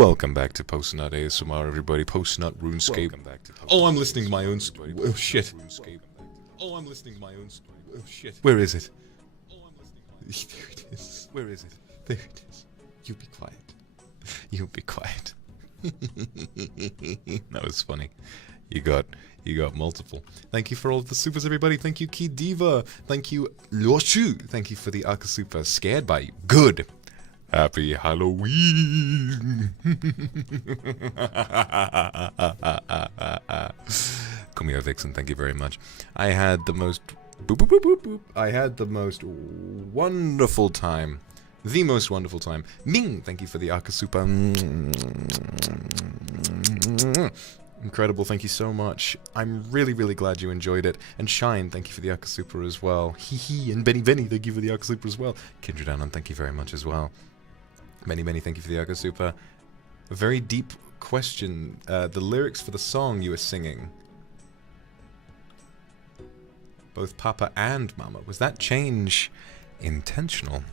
Welcome back to Post-Nut ASMR, everybody. Post-Nut RuneScape. Oh, I'm listening to my own... Oh, shit. Oh, I'm listening to my own... Oh, shit. Where is it? There it is. Where is it? There it is. You be quiet. You be quiet. That was funny. You got multiple. Thank you for all of the supers, everybody. Thank you, Key Diva. Thank you, Loshu. Thank you for the Aka Super. Scared by you. Good. Happy Halloween. Kumio Vixen, thank you very much. I had the most I had the most wonderful time. The most wonderful time. Ming, thank you for the Aka Super. Incredible, thank you so much. I'm really, really glad you enjoyed it. And Shine, thank you for the Aka Super as well. Hee hee, and Benny, thank you for the Aka Super as well. Kindred Anon, thank you very much as well. Many, thank you for the Aka Super. A very deep question. The lyrics for the song you were singing. Both Papa and Mama. Was that change intentional?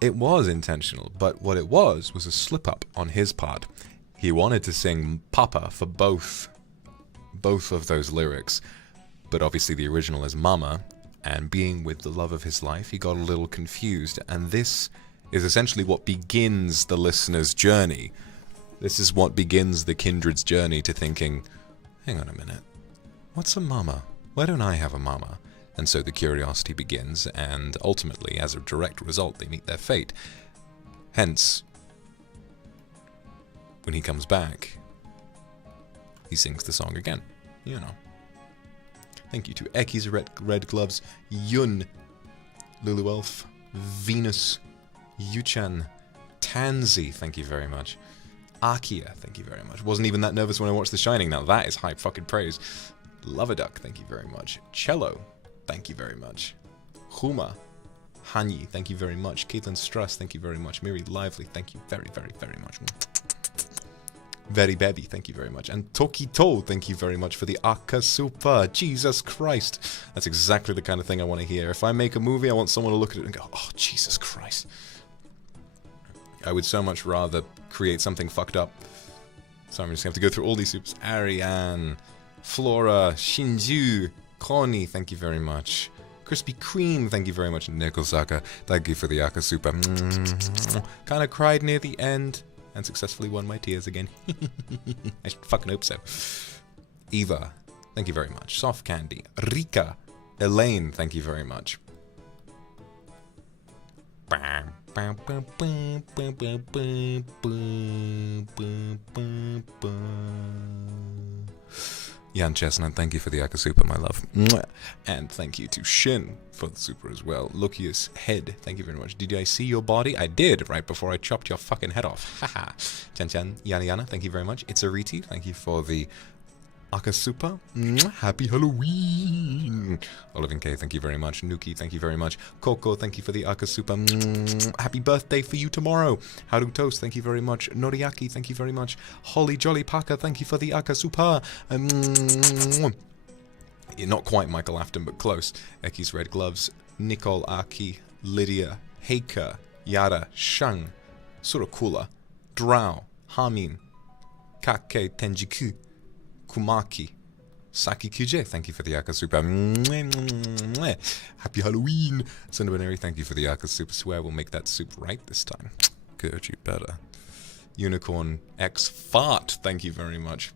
It was intentional, but what it was a slip-up on his part. He wanted to sing Papa for both of those lyrics, but obviously the original is Mama, and being with the love of his life, he got a little confused, and this is essentially what begins the listener's journey. This is what begins the Kindred's journey to thinking, hang on a minute, what's a mama? Why don't I have a mama? And so the curiosity begins, and ultimately, as a direct result, they meet their fate. Hence, when he comes back, he sings the song again. You know. Thank you to Eki's Red Gloves, Yun, Lulu Elf, Venus, Yuchan, Tansy, thank you very much. Akia, thank you very much. Wasn't even that nervous when I watched The Shining. Now that is high fucking praise. Loverduck, thank you very much. Cello, thank you very much. Huma, Hanyi, thank you very much. Caitlin Struss, thank you very much. Miri Lively, thank you very, very, very much. Very Baby, thank you very much. And Tokito, thank you very much for the Aka Super. Jesus Christ. That's exactly the kind of thing I want to hear. If I make a movie, I want someone to look at it and go, oh, Jesus Christ. I would so much rather create something fucked up. So I'm just going to have to go through all these supers. Ariane, Flora, Shinju, Koni, thank you very much. Krispy Kreme, thank you very much. Nikolsaka, thank you for the Aka Super. Kind of cried near the end and successfully won my tears again. I fucking hope so. Eva, thank you very much. Soft Candy, Rika, Elaine, thank you very much. Jan Chestnut, thank you for the Aka Super, my love. And thank you to Shin for the super as well. Lucius Head, thank you very much. Did I see your body? I did, right before I chopped your fucking head off. Haha. Chen Chen, Yana, thank you very much. It's Ariti, thank you for the Aka Super. Happy Halloween. Oliver K, thank you very much. Nuki, thank you very much. Coco, thank you for the Aka Super. Happy birthday for you tomorrow. Haru Toast, thank you very much. Noriaki, thank you very much. Holly Jolly Paka, thank you for the Aka Super. Not quite Michael Afton, but close. Eki's Red Gloves. Nicole Aki, Lydia, Heika, Yara, Shang, Surakula, Drow, Hamin, Kake Tenjiku, Kumaki, Saki Kuje, thank you for the Aka Super. Happy Halloween. Cinnabonary, thank you for the Aka Super. Swear we'll make that soup right this time. Good, you better. Unicorn X Fart, thank you very much.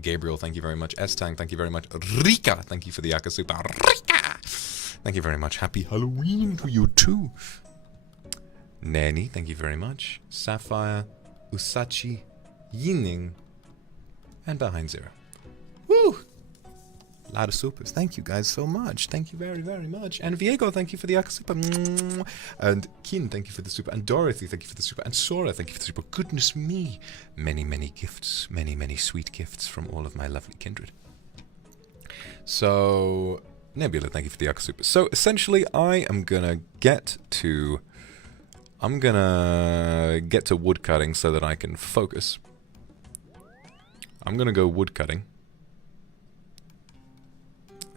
Gabriel, thank you very much. S-Tang, thank you very much. Rika, thank you for the Aka Super. Rika! Thank you very much. Happy Halloween to you too. Nanny, thank you very much. Sapphire, Usachi, Yining, and Behind Zero. Woo! A lot of supers. Thank you guys so much. Thank you very, very much. And Viego, thank you for the Aka Super. And Kin, thank you for the super. And Dorothy, thank you for the super. And Sora, thank you for the super. Goodness me. Many, many gifts. Many, many sweet gifts from all of my lovely kindred. So, Nebula, thank you for the Aka Super. So, essentially, I am gonna get to woodcutting so that I can focus. I'm gonna go woodcutting.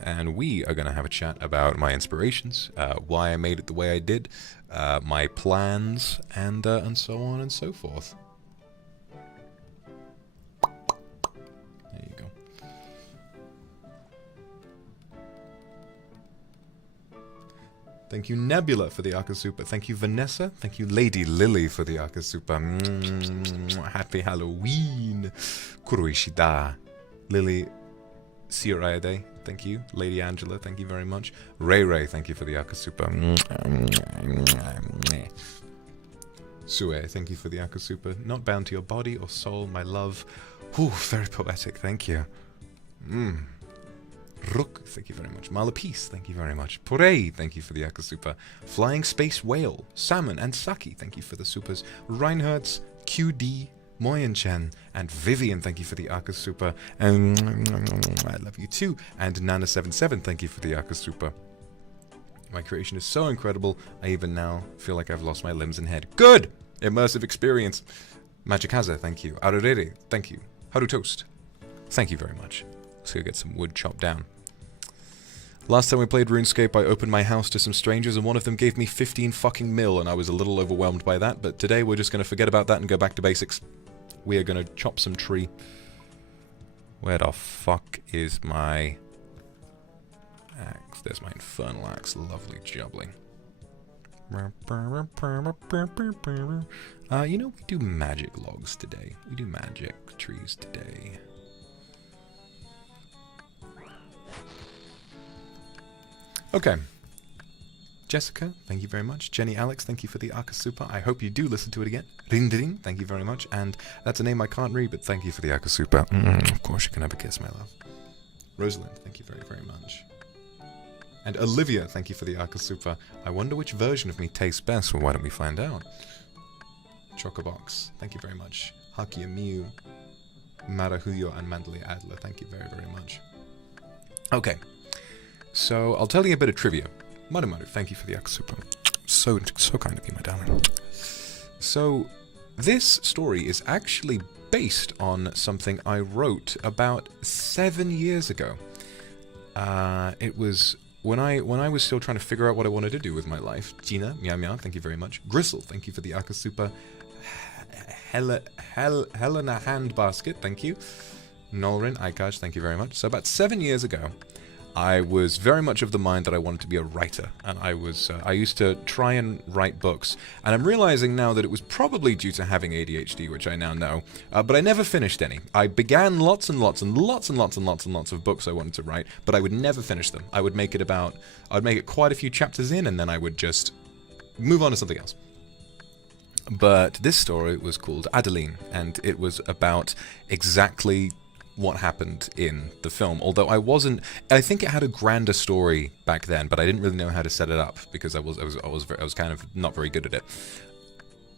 and we are going to have a chat about my inspirations, why I made it the way I did, my plans, and so on and so forth. There you go. Thank you, Nebula, for the Akasupa. Thank you, Vanessa. Thank you, Lady Lily, for the Akasupa. Happy Halloween. Kuroishida. Lily Sirayade, thank you. Lady Angela, thank you very much. Ray Ray, thank you for the Akasupa. Sue, thank you for the Akasupa. Not bound to your body or soul, my love. Ooh, very poetic, thank you. Rook, thank you very much. Malapeace, thank you very much. Porei, thank you for the Akasupa. Flying Space Whale, Salmon, and Saki, thank you for the supers. Reinhardt's QD, Moyen-chan, and Vivian, thank you for the Akasupa. And I love you too. And Nana77, thank you for the Akasupa. My creation is so incredible, I even now feel like I've lost my limbs and head. Good! Immersive experience. Magikaza, thank you. Arurere, thank you. Haru Toast, thank you very much. Let's go get some wood chopped down. Last time we played RuneScape, I opened my house to some strangers, and one of them gave me 15 fucking mil, and I was a little overwhelmed by that, but today we're just going to forget about that and go back to basics. We are going to chop some tree. Where the fuck is my axe? There's my infernal axe. Lovely jubbly. You know, we do magic logs today. We do magic trees today. Okay. Jessica, thank you very much. Jenny Alex, thank you for the Akasupa. I hope you do listen to it again. Rindrin, thank you very much. And that's a name I can't read, but thank you for the Akasupa. Of course you can have a kiss, my love. Rosalind, thank you very, very much. And Olivia, thank you for the Akasupa. I wonder which version of me tastes best. Well, why don't we find out? Chocobox, thank you very much. Hakia Miu, Marahuyo, and Mandalay Adler, thank you very, very much. Okay. So, I'll tell you a bit of trivia. Maru, thank you for the Akasupa. So kind of you, my darling. So, this story is actually based on something I wrote about 7 years ago. It was when I was still trying to figure out what I wanted to do with my life. Gina, Meow, thank you very much. Gristle, thank you for the Akasupa. Helena Handbasket, thank you. Nolrin, Aikaj, thank you very much. So, about 7 years ago, I was very much of the mind that I wanted to be a writer, and I used to try and write books, and I'm realizing now that it was probably due to having ADHD, which I now know, but I never finished any. I began lots and lots of books I wanted to write, but I would never finish them. I would make it quite a few chapters in, and then I would just move on to something else. But this story was called Adeline, and it was about exactly what happened in the film, although I think it had a grander story back then, but I didn't really know how to set it up because I was kind of not very good at it.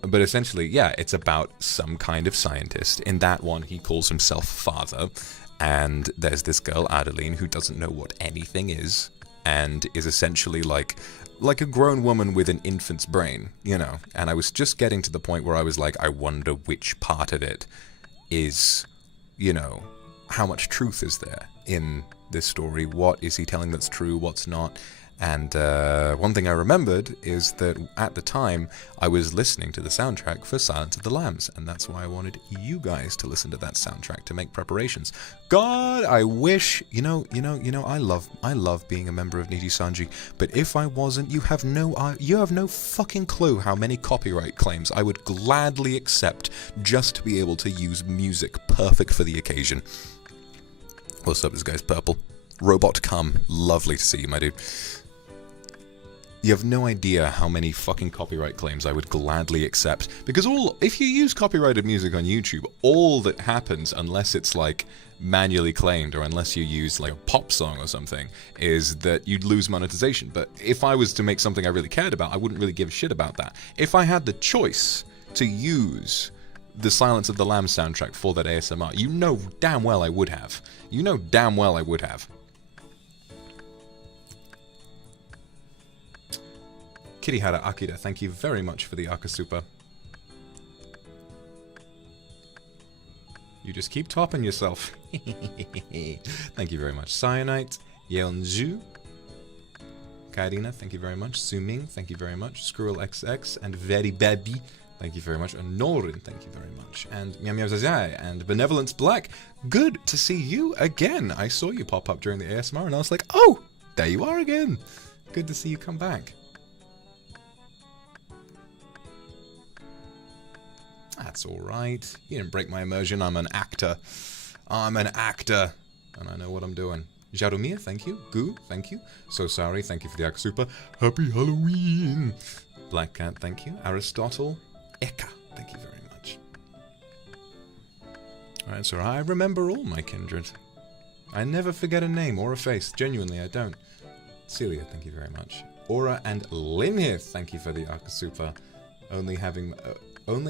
But essentially, yeah, it's about some kind of scientist. In that one, he calls himself Father, and there's this girl, Adeline, who doesn't know what anything is, and is essentially like a grown woman with an infant's brain, you know. And I was just getting to the point where I was like, I wonder which part of it is, you know, how much truth is there in this story? What is he telling that's true? What's not? And one thing I remembered is that at the time I was listening to the soundtrack for Silence of the Lambs, and that's why I wanted you guys to listen to that soundtrack to make preparations. God, I wish, you know, I love being a member of NIJISANJI, but if I wasn't, you have no fucking clue how many copyright claims I would gladly accept just to be able to use music perfect for the occasion. What's up, this guy's purple. Robot come. Lovely to see you, my dude. You have no idea how many fucking copyright claims I would gladly accept. Because if you use copyrighted music on YouTube, all that happens, unless it's like manually claimed or unless you use like a pop song or something, is that you'd lose monetization. But if I was to make something I really cared about, I wouldn't really give a shit about that. If I had the choice to use the Silence of the Lambs soundtrack for that ASMR, you know damn well I would have. You know damn well I would have. Kirihara Akira, thank you very much for the Akasupa. You just keep topping yourself. Thank you very much. Cyanite, Yeonju. Karina, thank you very much. Suming, thank you very much. Squirrel XX and Very Baby, thank you very much. And Norin, thank you very much. And Meow Meow Zazai and Benevolence Black. Good to see you again. I saw you pop up during the ASMR and I was like, oh, there you are again. Good to see you come back. That's alright. You didn't break my immersion. I'm an actor. I'm an actor. And I know what I'm doing. Jaromir, thank you. Goo, thank you. So sorry, thank you for the Akasupa. Happy Halloween! Black Cat, thank you. Aristotle, Eka, thank you very much. Alright, so I remember all my kindred. I never forget a name or a face. Genuinely, I don't. Celia, thank you very much. Aura and Linhith, thank you for the Akasupa. Only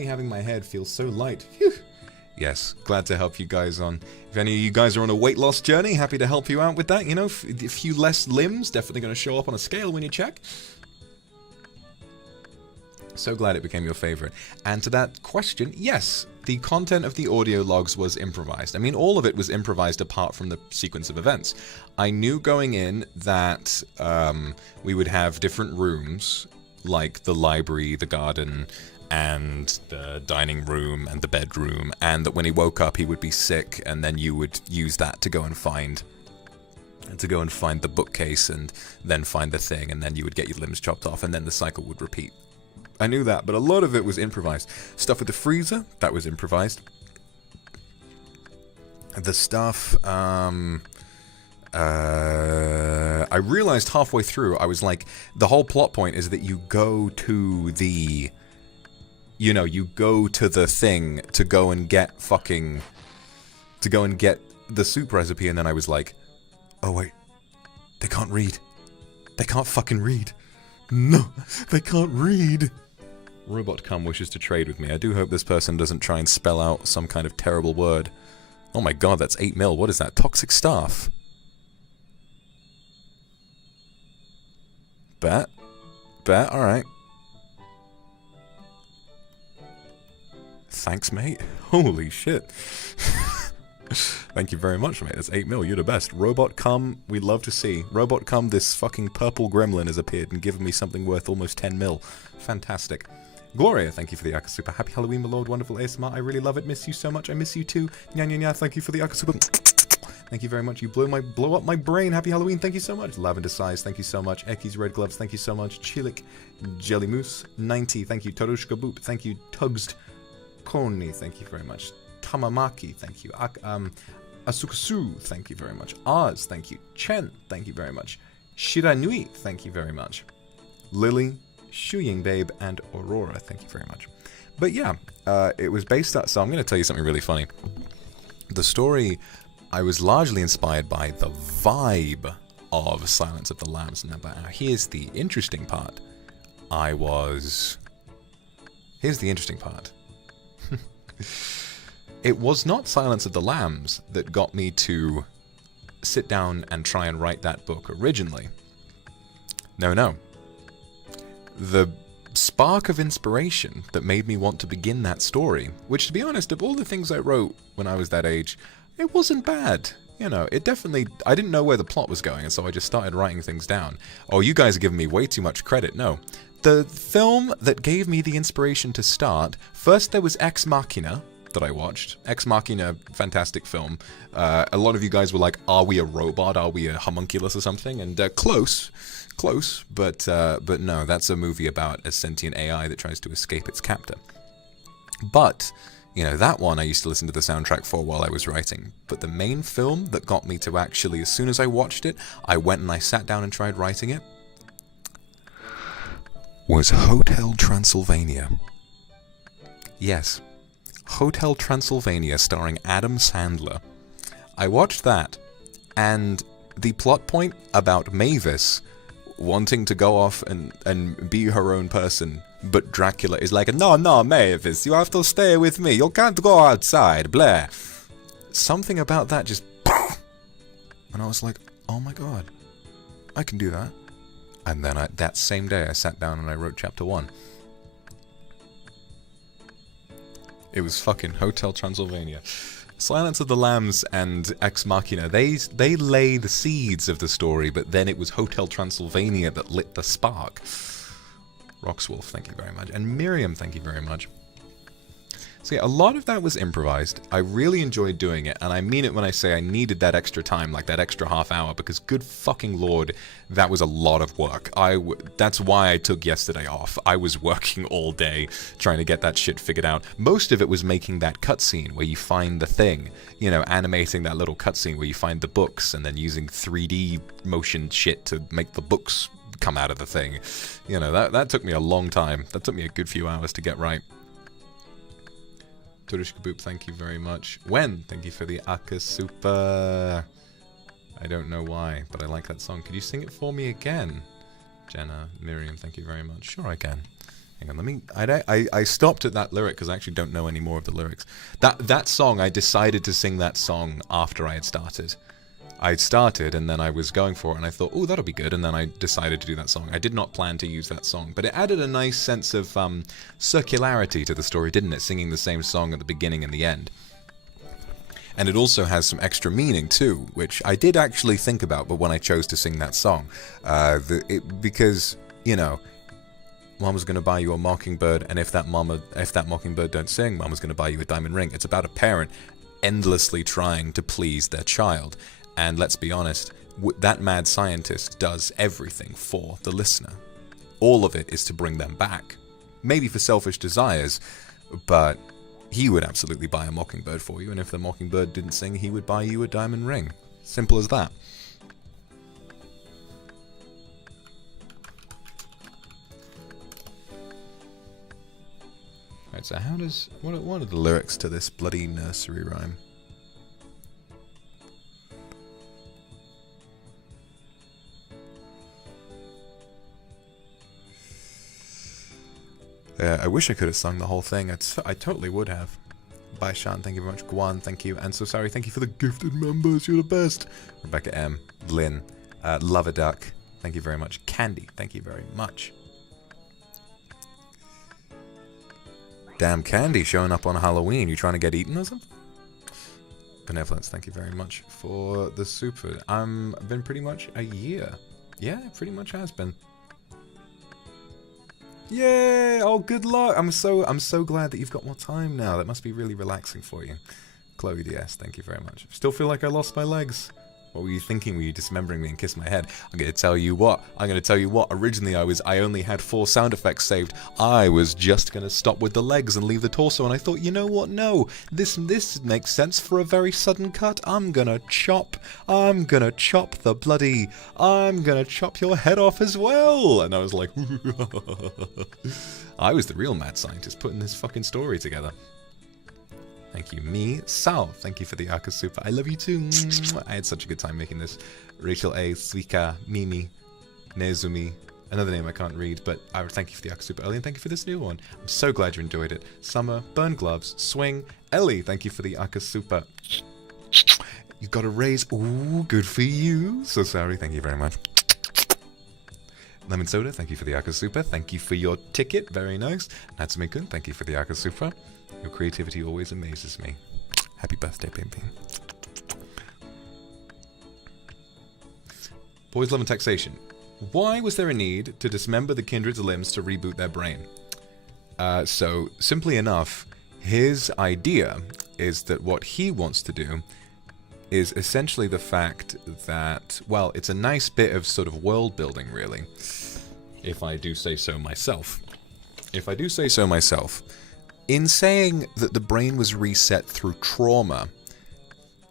having my head feel so light. Phew. Yes, glad to help you guys on. If any of you guys are on a weight loss journey, happy to help you out with that. You know, a few less limbs, definitely going to show up on a scale when you check. So glad it became your favorite. And to that question, yes, the content of the audio logs was improvised. I mean, all of it was improvised apart from the sequence of events. I knew going in that we would have different rooms, like the library, the garden, and the dining room and the bedroom, and that when he woke up he would be sick, and then you would use that to go and find the bookcase and then find the thing, and then you would get your limbs chopped off, and then the cycle would repeat. I knew that, but a lot of it was improvised. Stuff with the freezer, that was improvised. The stuff, I realized halfway through, I was like, the whole plot point is that you go to the... You know, you go to the thing to go and get the soup recipe, and then I was like, oh wait, they can't read. They can't fucking read. No, they can't read. Robot.com wishes to trade with me. I do hope this person doesn't try and spell out some kind of terrible word. Oh my god, that's 8 mil. What is that? Toxic staff. Bet, alright. Thanks, mate. Holy shit. Thank you very much, mate. That's 8 mil. You're the best. Robot come, we'd love to see. Robot come, this fucking purple gremlin has appeared and given me something worth almost 10 mil. Fantastic. Gloria, thank you for the Akasupa. Happy Halloween, my lord. Wonderful ASMR. I really love it. Miss you so much. I miss you too. Nya nya nya. Thank you for the Akasupa. Thank you very much. You blow up my brain. Happy Halloween. Thank you so much. Lavender Size. Thank you so much. Eki's Red Gloves. Thank you so much. Chilik Jelly Moose 90. Thank you. Torushka Boop. Thank you. Tugsed Koni. Thank you very much. Tamamaki. Thank you. Asukasu. Thank you very much. Oz. Thank you. Chen. Thank you very much. Shiranui. Thank you very much. Lily, Shuying Babe, and Aurora. Thank you very much. But yeah, it was based on... So I'm going to tell you something really funny. The story, I was largely inspired by the vibe of Silence of the Lambs. Now, here's the interesting part. Here's the interesting part. It was not Silence of the Lambs that got me to sit down and try and write that book originally. No. The spark of inspiration that made me want to begin that story, which, to be honest, of all the things I wrote when I was that age, it wasn't bad. You know, it definitely... I didn't know where the plot was going, and so I just started writing things down. Oh, you guys are giving me way too much credit. No. The film that gave me the inspiration to start, first there was Ex Machina, that I watched. Ex Machina, fantastic film. A lot of you guys were like, are we a robot? Are we a homunculus or something? And close, but no, that's a movie about a sentient AI that tries to escape its captor. But, you know, that one I used to listen to the soundtrack for while I was writing. But the main film that got me to actually, as soon as I watched it, I went and I sat down and tried writing it, was Hotel Transylvania. Yes. Hotel Transylvania starring Adam Sandler. I watched that, and the plot point about Mavis wanting to go off and be her own person, but Dracula is like, no, Mavis, you have to stay with me, you can't go outside, blah. Something about that just... And I was like, oh my god, I can do that. And then that same day I sat down and I wrote chapter 1. It was fucking Hotel Transylvania. Silence of the Lambs and Ex Machina, they lay the seeds of the story, but then it was Hotel Transylvania that lit the spark. Roxwolf, thank you very much. And Miriam, thank you very much. So yeah, a lot of that was improvised. I really enjoyed doing it, and I mean it when I say I needed that extra time, like that extra half hour, because good fucking lord, that was a lot of work. That's why I took yesterday off. I was working all day trying to get that shit figured out. Most of it was making that cutscene where you find the thing, you know, animating that little cutscene where you find the books, and then using 3D motion shit to make the books come out of the thing. You know, that took me a long time. That took me a good few hours to get right. Turishka Boop, thank you very much. Wen, thank you for the Akasupa. I don't know why, but I like that song. Could you sing it for me again? Jenna, Miriam, thank you very much. Sure I can. Hang on, let me... I stopped at that lyric because I actually don't know any more of the lyrics. That song, I decided to sing that song after I had started. I'd started and then I was going for it and I thought, oh, that'll be good, and then I decided to do that song. I did not plan to use that song, but it added a nice sense of circularity to the story, didn't it? Singing the same song at the beginning and the end. And it also has some extra meaning too, which I did actually think about, but when I chose to sing that song. Because, you know, Mama's gonna buy you a mockingbird, and if that mockingbird don't sing, Mama's gonna buy you a diamond ring. It's about a parent endlessly trying to please their child. And let's be honest, that mad scientist does everything for the listener. All of it is to bring them back. Maybe for selfish desires, but he would absolutely buy a mockingbird for you, and if the mockingbird didn't sing, he would buy you a diamond ring. Simple as that. Right, so how does... What are the lyrics to this bloody nursery rhyme? I wish I could have sung the whole thing. I totally would have. Bye, Shan. Thank you very much. Guan, thank you. And so sorry. Thank you for the gifted members. You're the best. Rebecca M. Lynn. Love a Duck. Thank you very much. Candy. Thank you very much. Damn Candy showing up on Halloween. You trying to get eaten or something? Benevolence. Thank you very much for the super. Been pretty much a year. Yeah, it pretty much has been. Yay! Oh, good luck! I'm so glad that you've got more time now. That must be really relaxing for you. Chloe DS, thank you very much. Still feel like I lost my legs. What were you thinking? Were you dismembering me and kiss my head? I'm gonna tell you what. Originally, I only had 4 sound effects saved. I was just gonna stop with the legs and leave the torso, and I thought, you know what? No, this makes sense for a very sudden cut. I'm gonna chop the bloody. I'm gonna chop your head off as well. And I was like, I was the real mad scientist putting this fucking story together. Thank you, me. Sal, thank you for the Akasupa. I love you too. I had such a good time making this. Rachel A, Suika, Mimi, Nezumi. Another name I can't read, but I would thank you for the Akasupa early, and thank you for this new one. I'm so glad you enjoyed it. Summer, Burn Gloves, Swing, Ellie, thank you for the Akasupa. You got a raise. Ooh, good for you. So sorry, thank you very much. Lemon Soda, thank you for the Akasupa. Thank you for your ticket, very nice. Natsume-kun, thank you for the Akasupa. Your creativity always amazes me. Happy birthday, baby. Boys Love and Taxation. Why was there a need to dismember the Kindred's limbs to reboot their brain? So, simply enough, his idea is that what he wants to do is essentially the fact that, well, it's a nice bit of sort of world building, really, if I do say so myself. In saying that the brain was reset through trauma,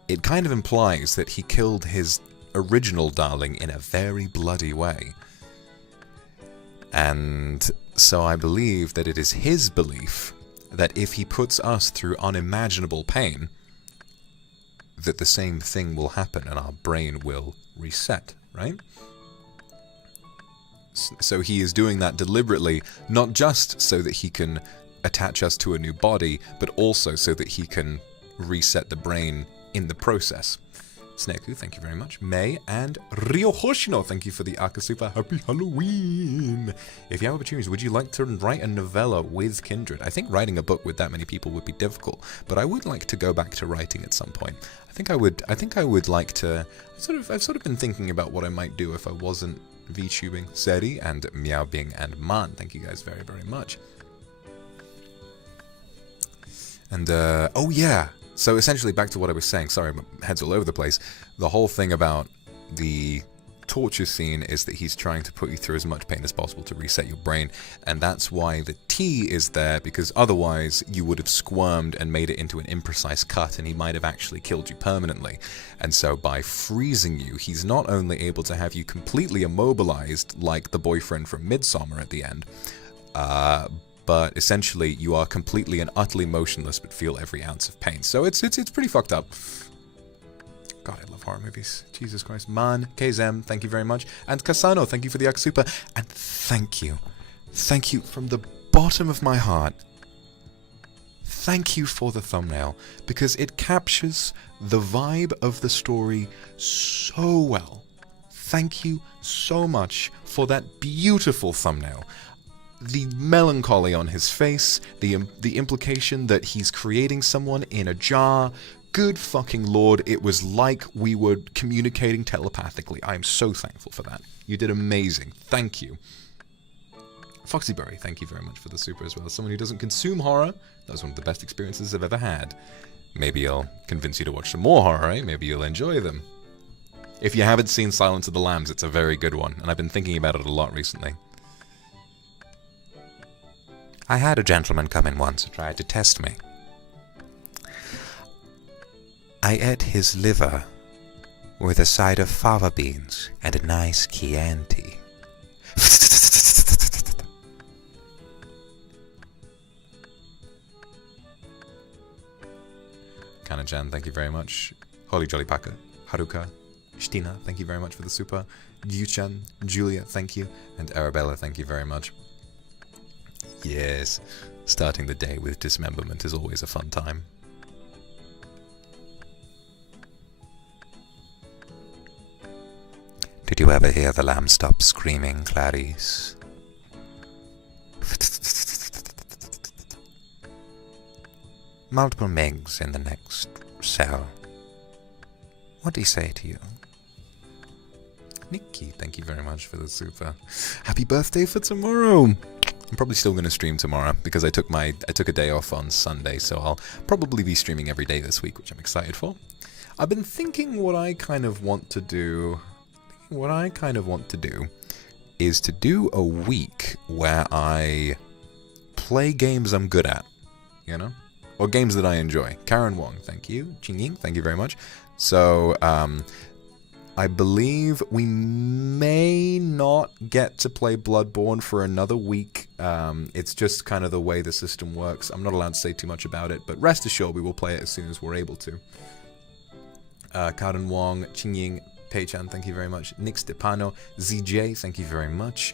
it kind of implies that he killed his original darling in a very bloody way. And so I believe that it is his belief that if he puts us through unimaginable pain, that the same thing will happen and our brain will reset, right? So he is doing that deliberately, not just so that he can attach us to a new body, but also so that he can reset the brain in the process. Sneku, thank you very much. May and Rio Hoshino, thank you for the Akasupa. Happy Halloween! If you have opportunities, would you like to write a novella with Kindred? I think writing a book with that many people would be difficult, but I would like to go back to writing at some point. I think I would like to. I've sort of been thinking about what I might do if I wasn't VTubing. Seri and Miaobing and Man, thank you guys very, very much. And oh yeah. So essentially, back to what I was saying, sorry, my head's all over the place. The whole thing about the torture scene is that he's trying to put you through as much pain as possible to reset your brain, and that's why the T is there, because otherwise you would have squirmed and made it into an imprecise cut, and he might have actually killed you permanently. And so by freezing you, he's not only able to have you completely immobilized, like the boyfriend from Midsommar at the end, but essentially you are completely and utterly motionless but feel every ounce of pain. So it's pretty fucked up. God, I love horror movies. Jesus Christ. Man, KZM, thank you very much. And Kasano, thank you for the Aksupa. And thank you. Thank you from the bottom of my heart. Thank you for the thumbnail, because it captures the vibe of the story so well. Thank you so much for that beautiful thumbnail. The melancholy on his face, the implication that he's creating someone in a jar. Good fucking lord, it was like we were communicating telepathically. I am so thankful for that. You did amazing. Thank you. Foxyberry, thank you very much for the super as well. As someone who doesn't consume horror, that was one of the best experiences I've ever had. Maybe I'll convince you to watch some more horror, eh? Maybe you'll enjoy them. If you haven't seen Silence of the Lambs, it's a very good one, and I've been thinking about it a lot recently. I had a gentleman come in once and try to test me. I ate his liver with a side of fava beans and a nice Chianti. Kana-chan, thank you very much. Holy Jolly Paka, Haruka, Shtina, thank you very much for the super. Yu-chan, Julia, thank you. And Arabella, thank you very much. Yes, starting the day with dismemberment is always a fun time. Did you ever hear the lamb stop screaming, Clarice? Multiple Megs in the next cell. What did he say to you? Nikki, thank you very much for the super. Happy birthday for tomorrow! I'm probably still going to stream tomorrow because I took a day off on Sunday, so I'll probably be streaming every day this week, which I'm excited for. I've been thinking what I kind of want to do. Is to do a week where I play games I'm good at, you know, or games that I enjoy. Karen Wong, thank you. Jingying, thank you very much. So, I believe we may not get to play Bloodborne for another week. It's just kind of the way the system works. I'm not allowed to say too much about it, but rest assured we will play it as soon as we're able to. Karen Wong, Qingying, Pei-chan, thank you very much. Nick Stepano, ZJ, thank you very much.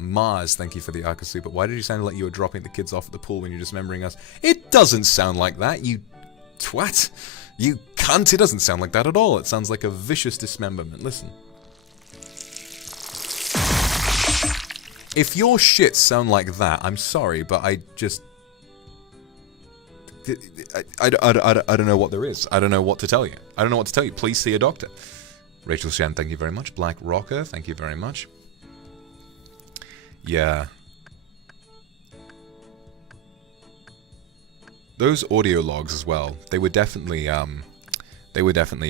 Mars, thank you for the Akasupa. Why did you sound like you were dropping the kids off at the pool when you're dismembering us? It doesn't sound like that, you twat. You cunt, it doesn't sound like that at all. It sounds like a vicious dismemberment. Listen. If your shits sound like that, I'm sorry, but I just... I don't know what there is. I don't know what to tell you. I don't know what to tell you. Please see a doctor. Rachel Shan, thank you very much. Black Rocker, thank you very much. Yeah. Those audio logs as well, they were definitely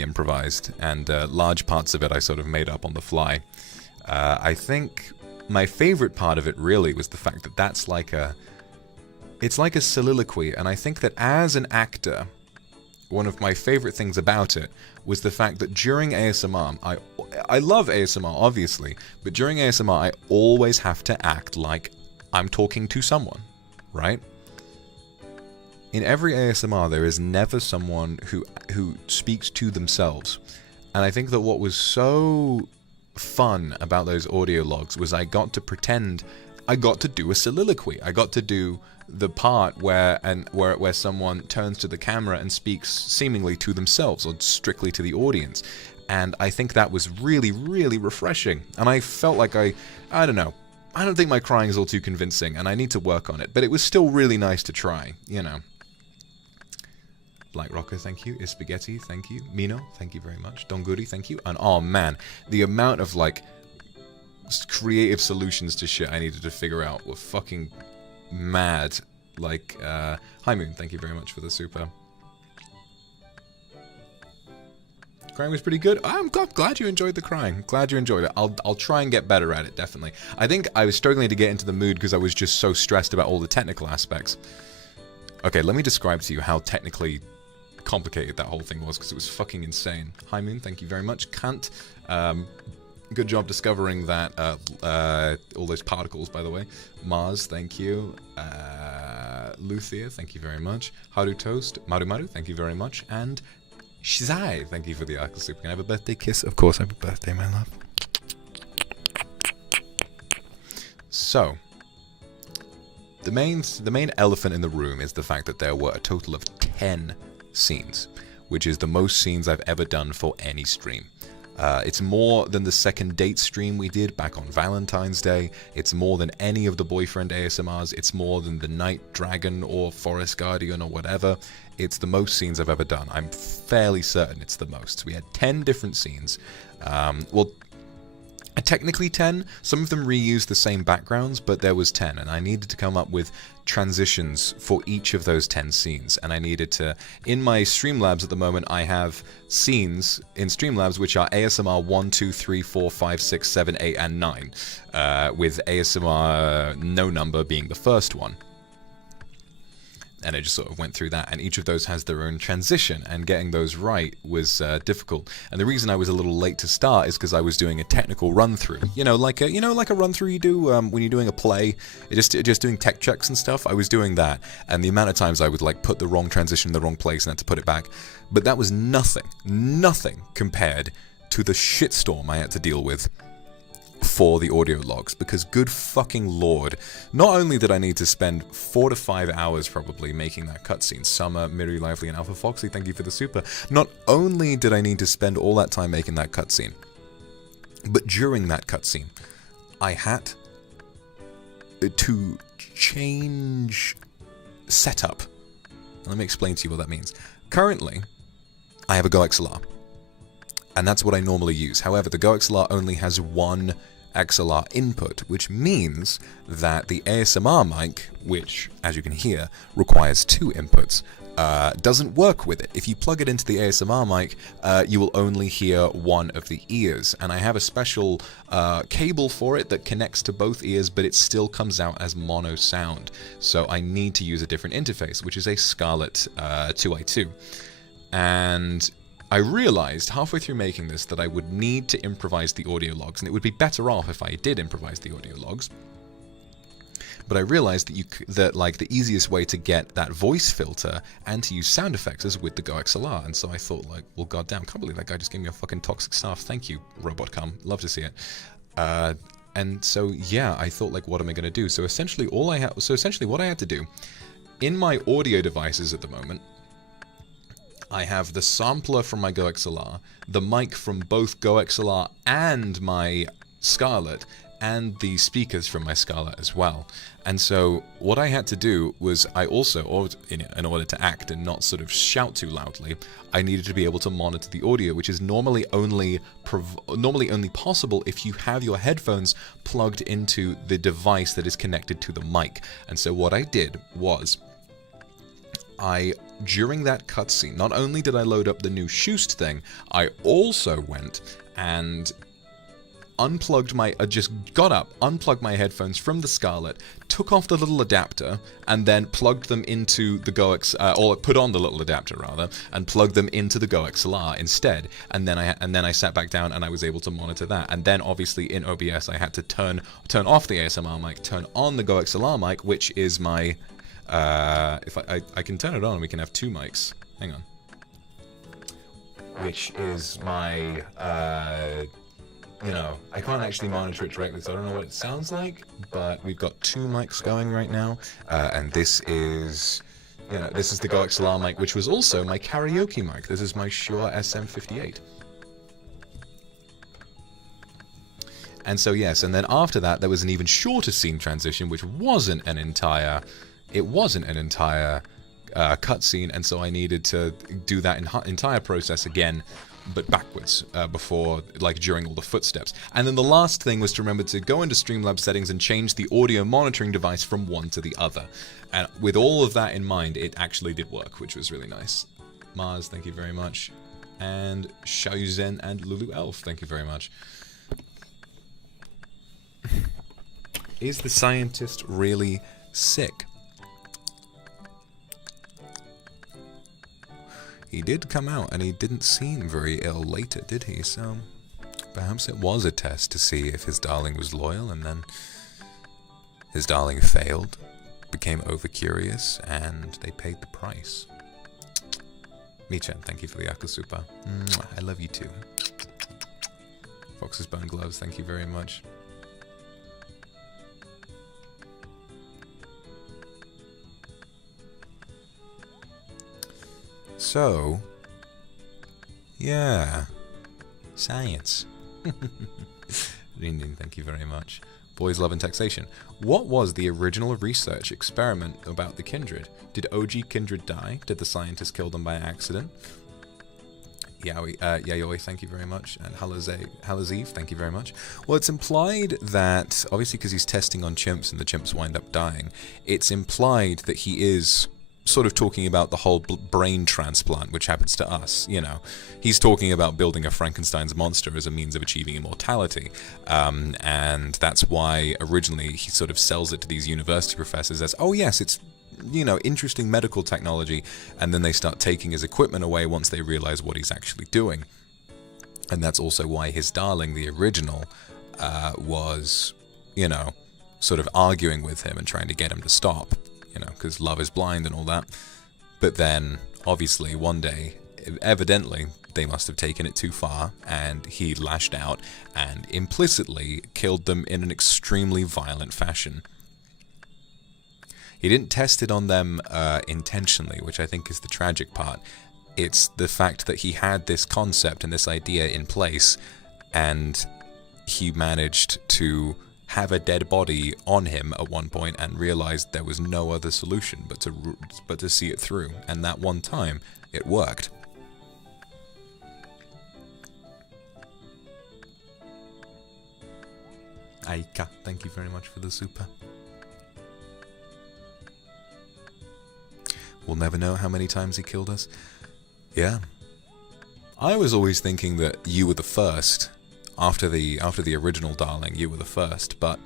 improvised, and large parts of it I sort of made up on the fly. I think my favorite part of it really was the fact that that's like it's like a soliloquy, and I think that as an actor, one of my favorite things about it was the fact that during ASMR, I love ASMR obviously, but during ASMR I always have to act like I'm talking to someone, right? In every ASMR, there is never someone who speaks to themselves. And I think that what was so fun about those audio logs was I got to pretend I got to do a soliloquy. I got to do the part where someone turns to the camera and speaks seemingly to themselves or strictly to the audience. And I think that was really, really refreshing. And I felt like I don't know. I don't think my crying is all too convincing, and I need to work on it. But it was still really nice to try, you know. Black Rocker, thank you. Spaghetti, thank you. Mino, thank you very much. Donguri, thank you. And oh man, the amount of like creative solutions to shit I needed to figure out were fucking mad. Like, Hi Moon, thank you very much for the super. Crying was pretty good. I'm glad you enjoyed the crying. Glad you enjoyed it. I'll try and get better at it, definitely. I think I was struggling to get into the mood because I was just so stressed about all the technical aspects. Okay, let me describe to you how technically complicated that whole thing was, because it was fucking insane. Hi Moon, thank you very much. Kant, good job discovering that, all those particles, by the way. Mars, thank you. Luthia, thank you very much. Haru Toast, Maru, thank you very much. And Shizai, thank you for the Arkle Super. Can I have a birthday kiss? Of course, happy birthday, my love. So, the main elephant in the room is the fact that there were a total of 10 scenes, which is the most scenes I've ever done for any stream. It's more than the second date stream we did back on Valentine's Day. It's more than any of the boyfriend ASMRs. It's more than the Night Dragon or Forest Guardian or whatever. It's the most scenes I've ever done. I'm fairly certain it's the most. We had 10 different scenes. Well, technically 10. Some of them reused the same backgrounds, but there was 10, and I needed to come up with transitions for each of those 10 scenes. And I needed to, in my Streamlabs at the moment, I have scenes in Streamlabs which are ASMR 1, 2, 3, 4, 5, 6, 7, 8, and 9, with ASMR no number being the first one. And it just sort of went through that, and each of those has their own transition, and getting those right was difficult. And the reason I was a little late to start is because I was doing a technical run-through. You know, like a run-through you do when you're doing a play, just doing tech checks and stuff. I was doing that, and the amount of times I would like put the wrong transition in the wrong place and had to put it back. But that was nothing compared to the shitstorm I had to deal with for the audio logs, because good fucking lord, not only did I need to spend 4 to 5 hours probably making that cutscene. Summer, Miri Lively, and Alpha Foxy, thank you for the super. Not only did I need to spend all that time making that cutscene, but during that cutscene, I had to change setup. Let me explain to you what that means. Currently, I have a Go XLR, and that's what I normally use. However, the Go XLR only has one XLR input, which means that the ASMR mic, which, as you can hear, requires 2 inputs, doesn't work with it. If you plug it into the ASMR mic, you will only hear one of the ears, and I have a special cable for it that connects to both ears, but it still comes out as mono sound. So I need to use a different interface, which is a Scarlett 2i2. And I realized halfway through making this that I would need to improvise the audio logs, and it would be better off if I did improvise the audio logs. But I realized that like the easiest way to get that voice filter and to use sound effects is with the Go XLR. And so I thought, like, well, goddamn, can't believe that guy just gave me a fucking toxic staff. Thank you, RobotCom. Love to see it. And so yeah, I thought, like, what am I going to do? So essentially, what I had to do in my audio devices at the moment, I have the sampler from my Go XLR, the mic from both Go XLR and my Scarlett, and the speakers from my Scarlett as well. And so what I had to do was I also, in order to act and not sort of shout too loudly, I needed to be able to monitor the audio, which is normally only possible if you have your headphones plugged into the device that is connected to the mic. And so what I did was, during that cutscene, not only did I load up the new Shoost thing, I also went and unplugged unplugged my headphones from the Scarlett, took off the little adapter, and then plugged them into the or put on the little adapter rather, and plugged them into the Go XLR instead. And then I sat back down and I was able to monitor that. And then obviously in OBS I had to turn off the ASMR mic, turn on the Go XLR mic, which is my if I can turn it on, we can have 2 mics. Hang on. Which is my you know, I can't actually monitor it directly, so I don't know what it sounds like, but we've got 2 mics going right now, and this is, you know, this is the Go XLR mic, which was also my karaoke mic. This is my Shure SM58. And so, yes, and then after that, there was an even shorter scene transition, which wasn't an entire cutscene, and so I needed to do that entire process again, but backwards, before, like, during all the footsteps. And then the last thing was to remember to go into Streamlabs settings and change the audio monitoring device from one to the other. And with all of that in mind, it actually did work, which was really nice. Mars, thank you very much. And Xiaoyuzen and Lulu Elf, thank you very much. Is the scientist really sick? He did come out and he didn't seem very ill later, did he? So perhaps it was a test to see if his darling was loyal, and then his darling failed, became over-curious, and they paid the price. Michan, thank you for the Akasupa. I love you too. Fox's Bone Gloves, thank you very much. So, yeah, science. Rindin, thank you very much. Boys Love and Taxation. What was the original research experiment about the Kindred? Did OG Kindred die? Did the scientists kill them by accident? Yayoi, thank you very much. And Halazev, thank you very much. Well, it's implied that, obviously because he's testing on chimps and the chimps wind up dying, it's implied that he is sort of talking about the whole brain transplant, which happens to us, you know. He's talking about building a Frankenstein's monster as a means of achieving immortality. And that's why originally he sort of sells it to these university professors as, oh yes, it's, you know, interesting medical technology, and then they start taking his equipment away once they realize what he's actually doing. And that's also why his darling, the original, was, you know, sort of arguing with him and trying to get him to stop. You know, because love is blind and all that. But then, obviously, one day, evidently, they must have taken it too far, and he lashed out and implicitly killed them in an extremely violent fashion. He didn't test it on them intentionally, which I think is the tragic part. It's the fact that he had this concept and this idea in place, and he managed to have a dead body on him at one point and realized there was no other solution but to see it through, and that one time it worked. Aika, thank you very much for the super. We'll never know how many times he killed us. Yeah. I was always thinking that you were the first. After the original darling, you were the first, but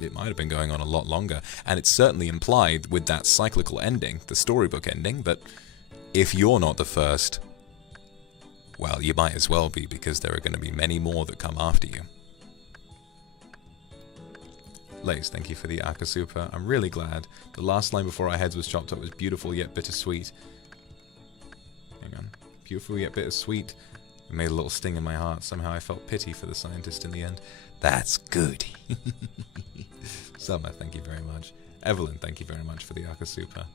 it might have been going on a lot longer, and it's certainly implied with that cyclical ending, the storybook ending, that if you're not the first, well, you might as well be, because there are going to be many more that come after you. Lace, thank you for the Akasupa. I'm really glad. The last line before our heads was chopped up was beautiful yet bittersweet. Hang on. Beautiful yet bittersweet. It made a little sting in my heart. Somehow I felt pity for the scientist in the end. That's good. Summer, thank you very much. Evelyn, thank you very much for the Akasupa.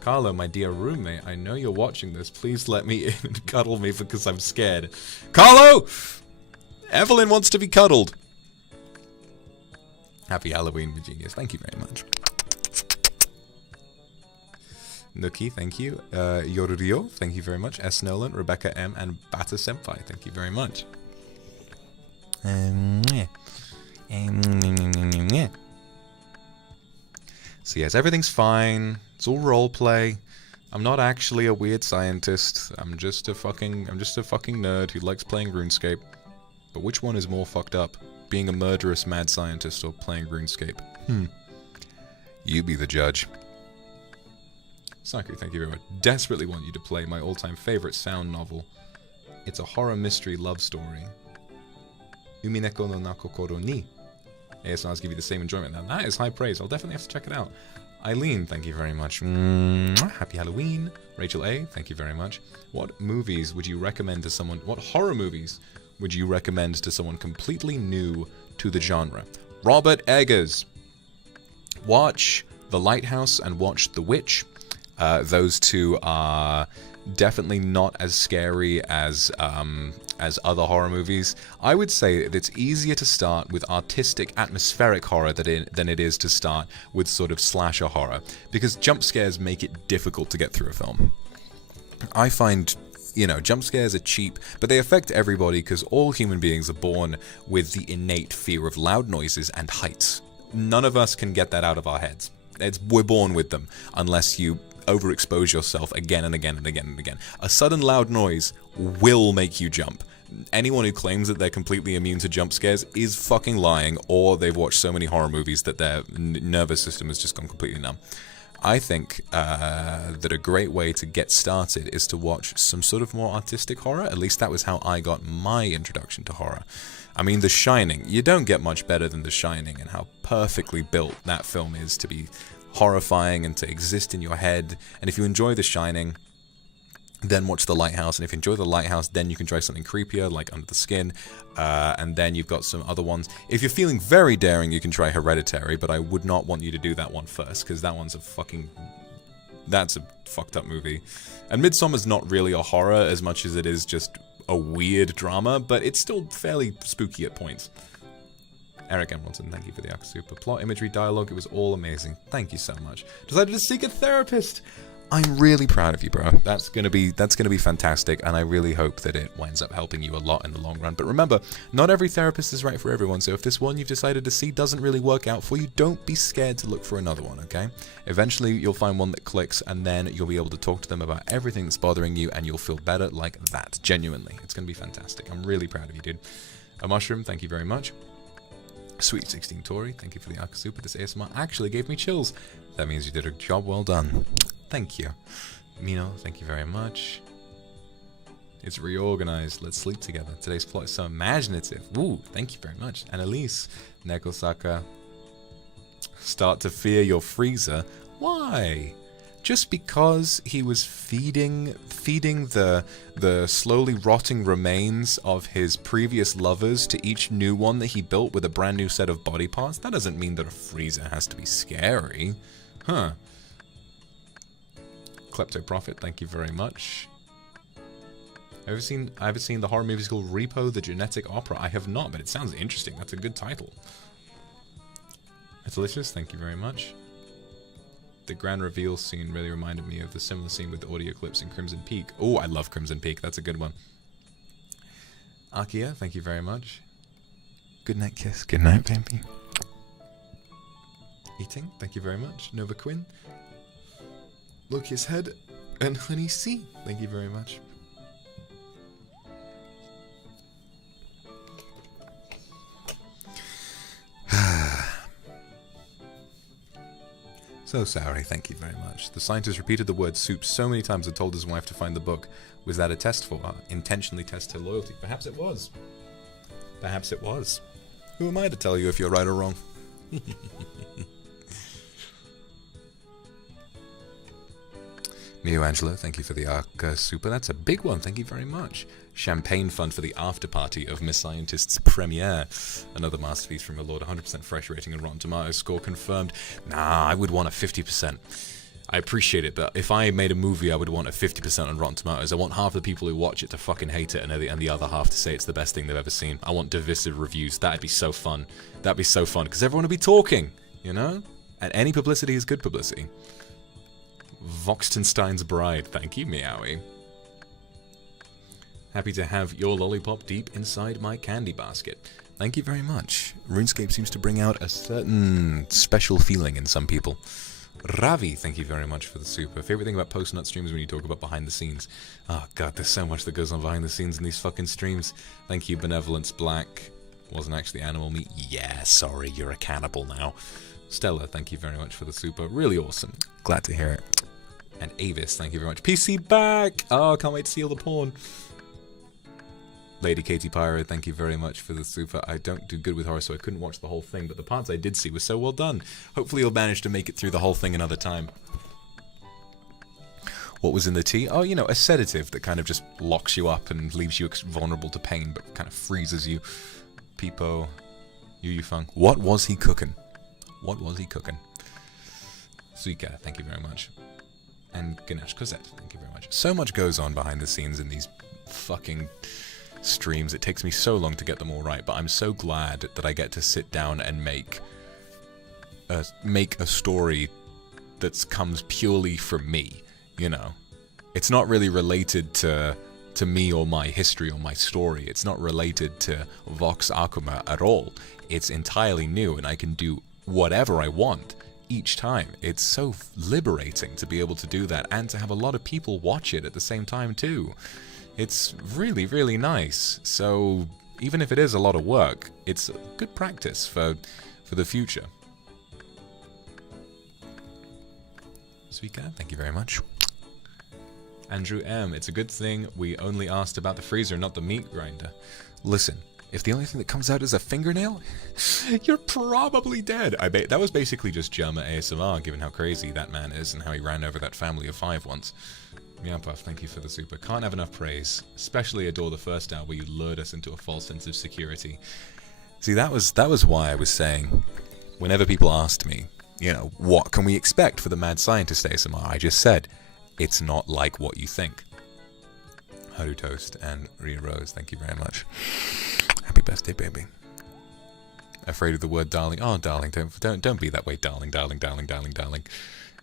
Carlo, my dear roommate, I know you're watching this. Please let me in and cuddle me because I'm scared. Carlo! Evelyn wants to be cuddled. Happy Halloween, Virginius. Thank you very much. Nookie, thank you. Yorurio, thank you very much. S. Nolan, Rebecca M, and Bata Senpai, thank you very much. So yes, everything's fine. It's all roleplay. I'm not actually a weird scientist. I'm just a fucking nerd who likes playing RuneScape. But which one is more fucked up? Being a murderous mad scientist or playing RuneScape? You be the judge. Saku, thank you very much. Desperately want you to play my all-time favorite sound novel. It's a horror mystery love story. Umineko no Nakokoro ni. ASMRs give you the same enjoyment. Now that is high praise. I'll definitely have to check it out. Eileen, thank you very much. Happy Halloween. Rachel A, thank you very much. What movies would you recommend to someone? What horror movies would you recommend to someone completely new to the genre? Robert Eggers. Watch The Lighthouse and watch The Witch. Those two are definitely not as scary as other horror movies. I would say that it's easier to start with artistic, atmospheric horror than it is to start with sort of slasher horror, because jump scares make it difficult to get through a film. I find, you know, jump scares are cheap, but they affect everybody because all human beings are born with the innate fear of loud noises and heights. None of us can get that out of our heads. We're born with them, unless you overexpose yourself again and again and again and again. A sudden loud noise will make you jump. Anyone who claims that they're completely immune to jump scares is fucking lying, or they've watched so many horror movies that their nervous system has just gone completely numb. I think that a great way to get started is to watch some sort of more artistic horror. At least that was how I got my introduction to horror. I mean, The Shining. You don't get much better than The Shining, and how perfectly built that film is to be horrifying and to exist in your head. And if you enjoy The Shining, then watch The Lighthouse. And if you enjoy The Lighthouse, then you can try something creepier like Under the Skin. And then you've got some other ones. If you're feeling very daring, you can try Hereditary, but I would not want you to do that one first, because that one's that's a fucked up movie. And Midsommar's not really a horror as much as it is just a weird drama, but it's still fairly spooky at points. Eric Emeraldson, thank you for the Akasupa. Plot, imagery, dialogue, it was all amazing. Thank you so much. Decided to seek a therapist. I'm really proud of you, bro. That's gonna be fantastic, and I really hope that it winds up helping you a lot in the long run. But remember, not every therapist is right for everyone, so if this one you've decided to see doesn't really work out for you, don't be scared to look for another one, okay? Eventually, you'll find one that clicks, and then you'll be able to talk to them about everything that's bothering you, and you'll feel better like that. Genuinely. It's gonna be fantastic. I'm really proud of you, dude. A Mushroom, thank you very much. Sweet 16 Tori, thank you for the Akasupa. This ASMR actually gave me chills. That means you did a job well done. Thank you. Mino, thank you very much. It's reorganized. Let's sleep together. Today's plot is so imaginative. Ooh, thank you very much. And Elise, Nekosaka. Start to fear your freezer. Why? Just because he was feeding the slowly rotting remains of his previous lovers to each new one that he built with a brand new set of body parts, that doesn't mean that a freezer has to be scary. Huh. Klepto Prophet, thank you very much. Ever seen the horror musical Repo, the Genetic Opera? I have not, but it sounds interesting. That's a good title. It's delicious, thank you very much. The grand reveal scene really reminded me of the similar scene with the audio clips in Crimson Peak. Oh, I love Crimson Peak. That's a good one. Akia, thank you very much. Good night, kiss. Good night, baby. Eating, thank you very much. Nova Quinn. Lucas Head and Honey C, thank you very much. So sorry, thank you very much. The scientist repeated the word soup so many times and told his wife to find the book. Was that a test for her? Intentionally test her loyalty? Perhaps it was. Perhaps it was. Who am I to tell you if you're right or wrong? Mio Angelo, thank you for the Arc Super. That's a big one, thank you very much. Champagne fund for the after party of Miss Scientist's premiere. Another masterpiece from a Lord, 100% fresh rating and Rotten Tomatoes score confirmed. Nah, I would want a 50%. I appreciate it, but if I made a movie, I would want a 50% on Rotten Tomatoes. I want half the people who watch it to fucking hate it, and the other half to say it's the best thing they've ever seen. I want divisive reviews. That'd be so fun. That'd be so fun, because everyone would be talking, you know? And any publicity is good publicity. Voxtenstein's Bride, thank you, Meowie. Happy to have your lollipop deep inside my candy basket. Thank you very much. RuneScape seems to bring out a certain special feeling in some people. Ravi, thank you very much for the super. Favorite thing about post-nut streams when you talk about behind the scenes. Oh god, there's so much that goes on behind the scenes in these fucking streams. Thank you, Benevolence Black. Wasn't actually animal meat. Yeah, sorry, you're a cannibal now. Stella, thank you very much for the super. Really awesome. Glad to hear it. And Avis, thank you very much. PC back! Oh, can't wait to see all the porn. Lady Katie Pyro, thank you very much for the super. I don't do good with horror, so I couldn't watch the whole thing, but the parts I did see were so well done. Hopefully you'll manage to make it through the whole thing another time. What was in the tea? Oh, you know, a sedative that kind of just locks you up and leaves you vulnerable to pain, but kind of freezes you. Peepo, Yu Fung. What was he cooking? What was he cooking? Suika, thank you very much. And Ganesh Cosette, thank you very much. So much goes on behind the scenes in these fucking streams. It takes me so long to get them all right, but I'm so glad that I get to sit down and make a story that comes purely from me, you know. It's not really related to me or my history or my story. It's not related to Vox Akuma at all. It's entirely new, and I can do whatever I want each time. It's so liberating to be able to do that, and to have a lot of people watch it at the same time too. It's really, really nice. So even if it is a lot of work, it's good practice for the future. Suika, thank you very much. Andrew M, it's a good thing we only asked about the freezer, not the meat grinder. Listen, if the only thing that comes out is a fingernail, you're probably dead. That was basically just Germa ASMR, given how crazy that man is and how he ran over that family of 5 once. Meowpuff, thank you for the super. Can't have enough praise. Especially adore the first hour where you lured us into a false sense of security. See, that was why I was saying, whenever people asked me, you know, what can we expect for the Mad Scientist ASMR, I just said, it's not like what you think. Haru Toast and Ria Rose, thank you very much. Happy birthday, baby. Afraid of the word darling. Oh, darling, don't be that way, darling, darling, darling, darling, darling.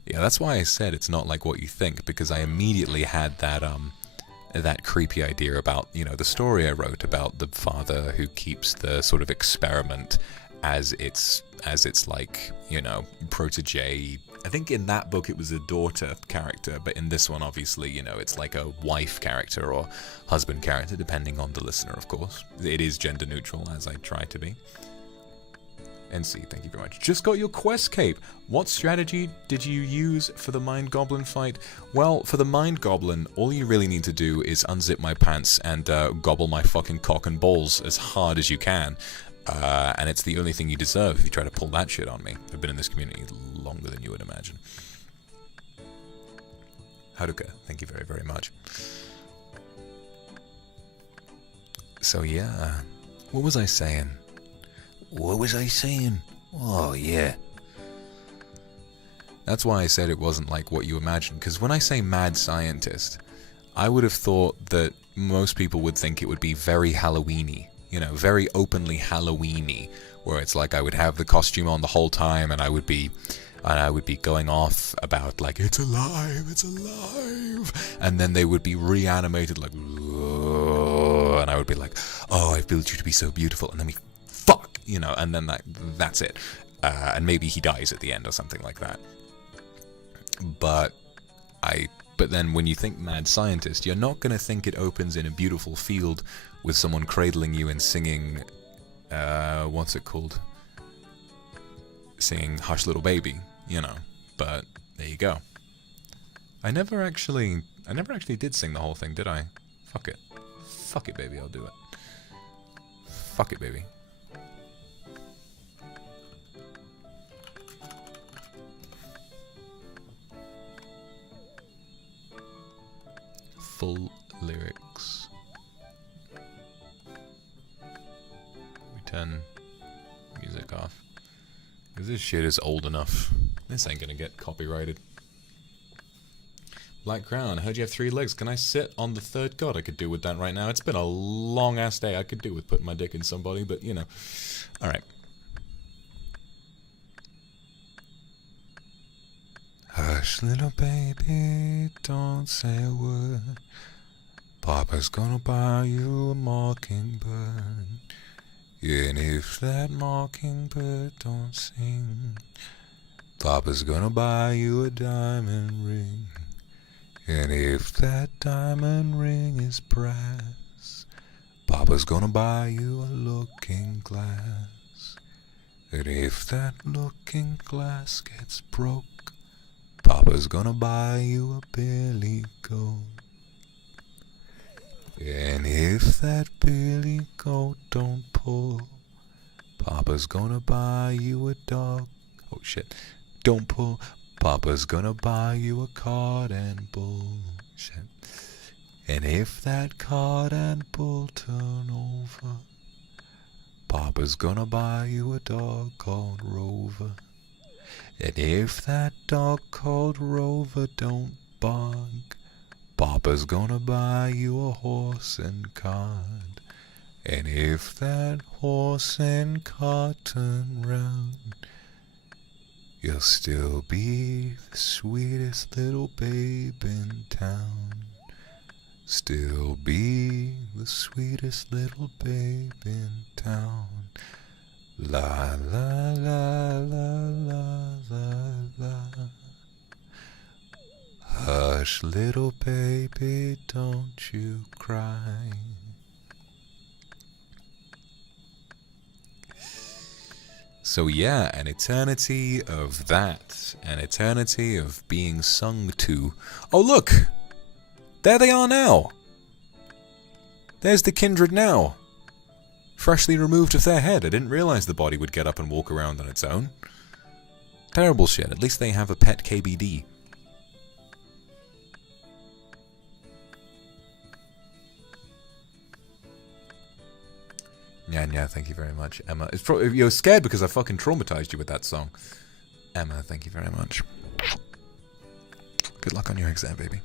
Yeah, that's why I said it's not like what you think, because I immediately had that creepy idea about, you know, the story I wrote about the father who keeps the sort of experiment as its like, you know, protege. I think in that book it was a daughter character, but in this one, obviously, you know, it's like a wife character or husband character, depending on the listener, of course. It is gender neutral, as I try to be. NC, thank you very much. Just got your quest cape. What strategy did you use for the Mind Goblin fight? Well, for the Mind Goblin, all you really need to do is unzip my pants and gobble my fucking cock and balls as hard as you can. And it's the only thing you deserve if you try to pull that shit on me. I've been in this community longer than you would imagine. Haruka, thank you very, very much. So yeah, what was I saying? What was I saying? Oh, yeah. That's why I said it wasn't like what you imagined, because when I say mad scientist, I would have thought that most people would think it would be very Halloween-y, you know, very openly Halloween-y, where it's like I would have the costume on the whole time and I would be going off about like, it's alive, and then they would be reanimated like, and I would be like, oh, I've built you to be so beautiful, and then we fuck, you know, and then that's it. And maybe he dies at the end or something like that. But then when you think mad scientist, you're not going to think it opens in a beautiful field with someone cradling you and singing, what's it called? Singing Hush Little Baby, you know. But there you go. I never actually did sing the whole thing, did I? Fuck it. Fuck it, baby, I'll do it. Fuck it, baby. Full lyrics. We turn music off. Because this shit is old enough. This ain't gonna get copyrighted. Black Crown, I heard you have 3 legs. Can I sit on the 3rd god? I could do with that right now. It's been a long ass day. I could do with putting my dick in somebody, but you know. Alright. Hush, little baby, don't say a word. Papa's gonna buy you a mockingbird. And if that mockingbird don't sing, Papa's gonna buy you a diamond ring. And if that diamond ring is brass, Papa's gonna buy you a looking glass. And if that looking glass gets broke, Papa's gonna buy you a billy goat. And if that billy goat don't pull, Papa's gonna buy you a dog. Oh shit. Don't pull. Papa's gonna buy you a cart and bullshit. And if that cart and bull turn over, Papa's gonna buy you a dog called Rover. And if that dog called Rover don't bark, Papa's gonna buy you a horse and cart. And if that horse and cart turn round, you'll still be the sweetest little babe in town. Still be the sweetest little babe in town. La la la la la la la. Hush, little baby, don't you cry. So yeah, an eternity of that. An eternity of being sung to. Oh look! There they are now! There's the Kindred now. Freshly removed of their head. I didn't realize the body would get up and walk around on its own. Terrible shit. At least they have a pet KBD. Yeah, thank you very much, Emma. You're scared because I fucking traumatized you with that song. Emma, thank you very much. Good luck on your exam, baby.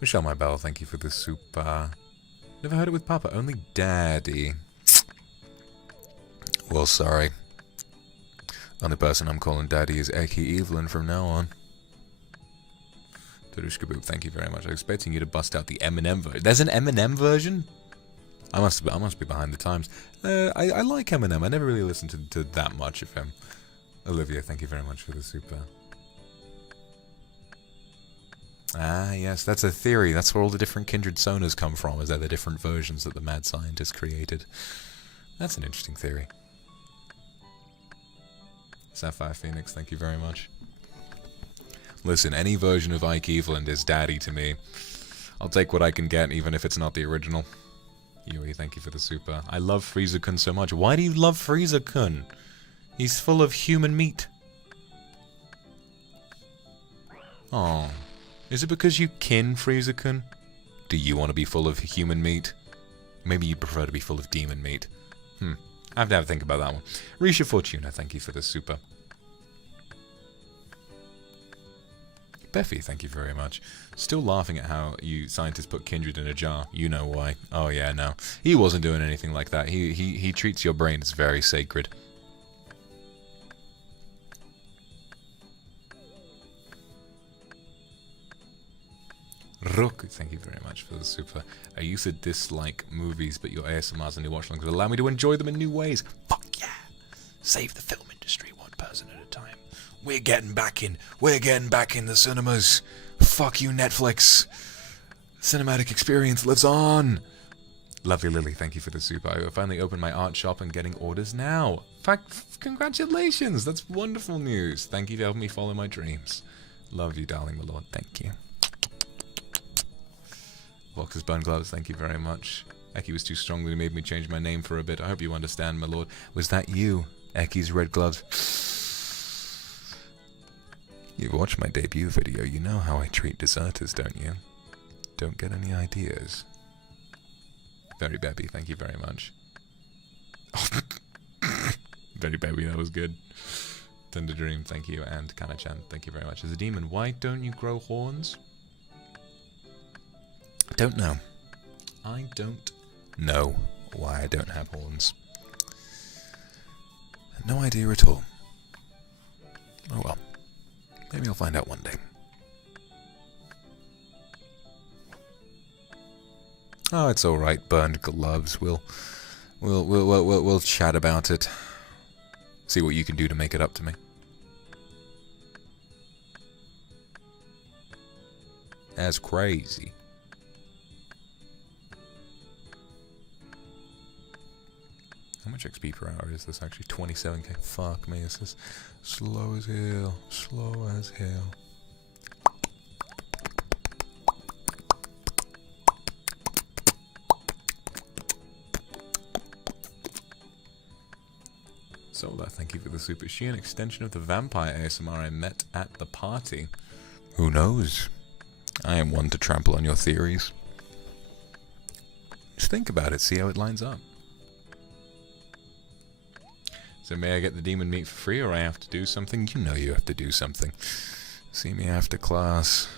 Michelle My Bell, thank you for the soup. Never heard it with Papa, only Daddy. Well, sorry. Only person I'm calling Daddy is Eki Evelyn from now on. Tarushka thank you very much. I was expecting you to bust out the Eminem version. There's an Eminem version? I must be behind the times. I like Eminem. I never really listened to that much of him. Olivia, thank you very much for the super. Ah, yes, that's a theory. That's where all the different Kindred Sonas come from, is they're the different versions that the mad scientist created. That's an interesting theory. Sapphire Phoenix, thank you very much. Listen, any version of Ike Eveland is Daddy to me. I'll take what I can get, even if it's not the original. Yui, thank you for the super. I love Frieza-kun so much. Why do you love Frieza-kun? He's full of human meat. Oh. Is it because you kin Frieza-kun? Do you want to be full of human meat? Maybe you prefer to be full of demon meat. I have to have a think about that one. Risha Fortuna, thank you for the super. Beffy, thank you very much. Still laughing at how you scientists put Kindred in a jar. You know why. Oh yeah, no. He wasn't doing anything like that. He treats your brain as very sacred. Rook, thank you very much for the super. I used to dislike movies, but your ASMRs and new watch-alongs will allow me to enjoy them in new ways. Fuck yeah! Save the film industry one person at a time. We're getting back in the cinemas. Fuck you, Netflix. Cinematic experience lives on. Lovely Lily, thank you for the super. I finally opened my art shop and getting orders now. In fact, congratulations. That's wonderful news. Thank you for helping me follow my dreams. Love you, darling, my lord. Thank you. Vox's Bone Gloves, thank you very much. Eki was too strong that he made me change my name for a bit. I hope you understand, my lord. Was that you, Eki's Red Gloves? You've watched my debut video. You know how I treat deserters, don't you? Don't get any ideas. Very Bebby, thank you very much. Very Bebby, that was good. Thunder Dream, thank you. And Kana-chan, thank you very much. As a demon, why don't you grow horns? Don't know. I don't know why I don't have horns. No idea at all. Oh well. Maybe I'll find out one day. Oh, it's all right. Burned gloves. We'll chat about it. See what you can do to make it up to me. That's crazy. How much XP per hour is this actually? 27k. Fuck me, this is slow as hell. Slow as hell. Solar, thank you for the super. Is she an extension of the vampire ASMR I met at the party? Who knows? I am one to trample on your theories. Just think about it, see how it lines up. So may I get the demon meat for free, or I have to do something? You know you have to do something. See me after class.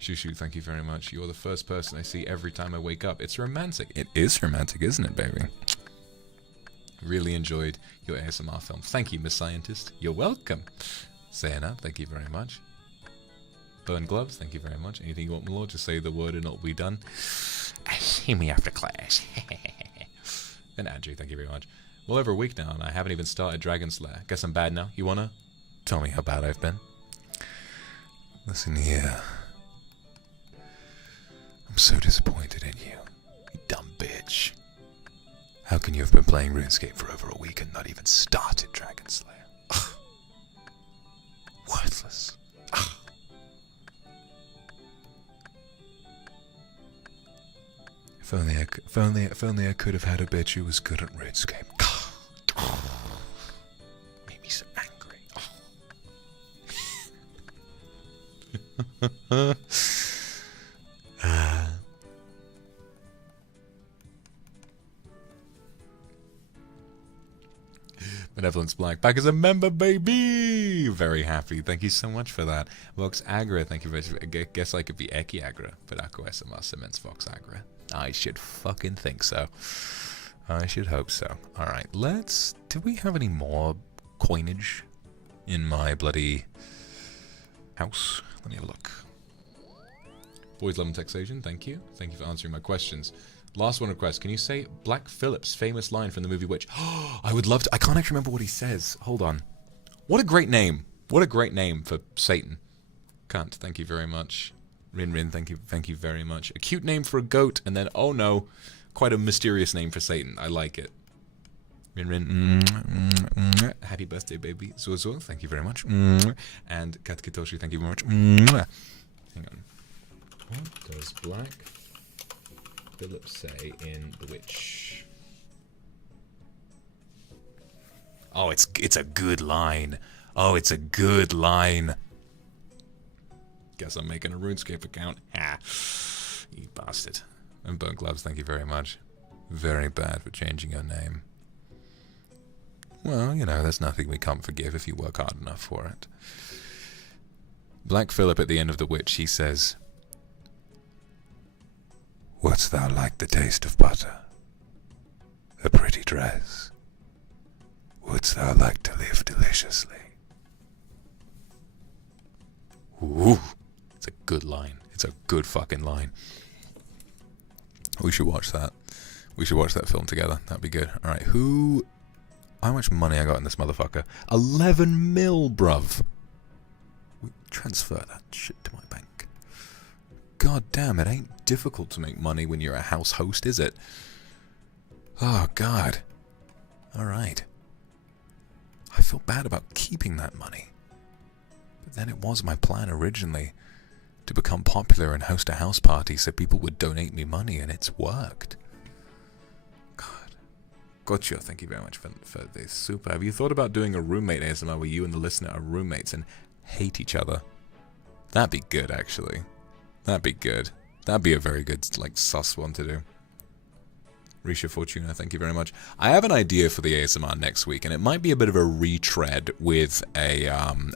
Shushu, thank you very much. You're the first person I see every time I wake up. It's romantic. It is romantic, isn't it, baby? Really enjoyed your ASMR film. Thank you, Miss Scientist. You're welcome. Sayana, thank you very much. Burn Gloves, thank you very much. Anything you want, my lord, just say the word and it'll be done. See me after class. And Andrew, thank you very much. Well, over a week now, and I haven't even started Dragon Slayer. Guess I'm bad now. You wanna tell me how bad I've been? Listen here. I'm so disappointed in you. You dumb bitch. How can you have been playing RuneScape for over a week and not even started Dragon Slayer? Ugh. Worthless. Ugh. If only I could have had a bitch who was good at RuneScape. Made me so angry. Benevolence Black, back as a member, baby! Very happy. Thank you so much for that. Vox Agra, thank you very much. I guess I could be Eki Agra, but Ako SMR cements Vox Agra. I should fucking think so. I should hope so. Alright, do we have any more coinage in my bloody house? Let me have a look. Boys love and taxation, thank you. Thank you for answering my questions. Last one request. Can you say Black Phillip's famous line from the movie Witch? I would love to. I can't actually remember what he says. Hold on. What a great name. What a great name for Satan. Can't. Thank you very much. Rin Rin, thank you very much. A cute name for a goat, and then, oh no, quite a mysterious name for Satan. I like it. Rin Rin, happy birthday, baby. Zozo, thank you very much. And Kat Kitoshi, thank you very much. Hang on. What does Black Phillip say in The Witch? Oh, it's a good line. Oh, it's a good line. Guess I'm making a RuneScape account. Ha! You bastard. And Burnt Gloves, thank you very much. Very bad for changing your name. Well, you know, there's nothing we can't forgive if you work hard enough for it. Black Phillip at the end of The Witch, he says, "Wouldst thou like the taste of butter? A pretty dress? Wouldst thou like to live deliciously?" Ooh, it's a good line. It's a good fucking line. We should watch that. We should watch that film together. That'd be good. Alright, how much money I got in this motherfucker? 11 mil, bruv. We transfer that shit to my bank. God damn, it ain't difficult to make money when you're a house host, is it? Oh, God. Alright. I feel bad about keeping that money. But then it was my plan originally to become popular and host a house party so people would donate me money, and it's worked. God. Gotcha, thank you very much for this. Super. Have you thought about doing a roommate ASMR where you and the listener are roommates and hate each other? That'd be good, actually. That'd be good. That'd be a very good, like, sus one to do. Risha Fortuna, thank you very much. I have an idea for the ASMR next week, and it might be a bit of a retread with a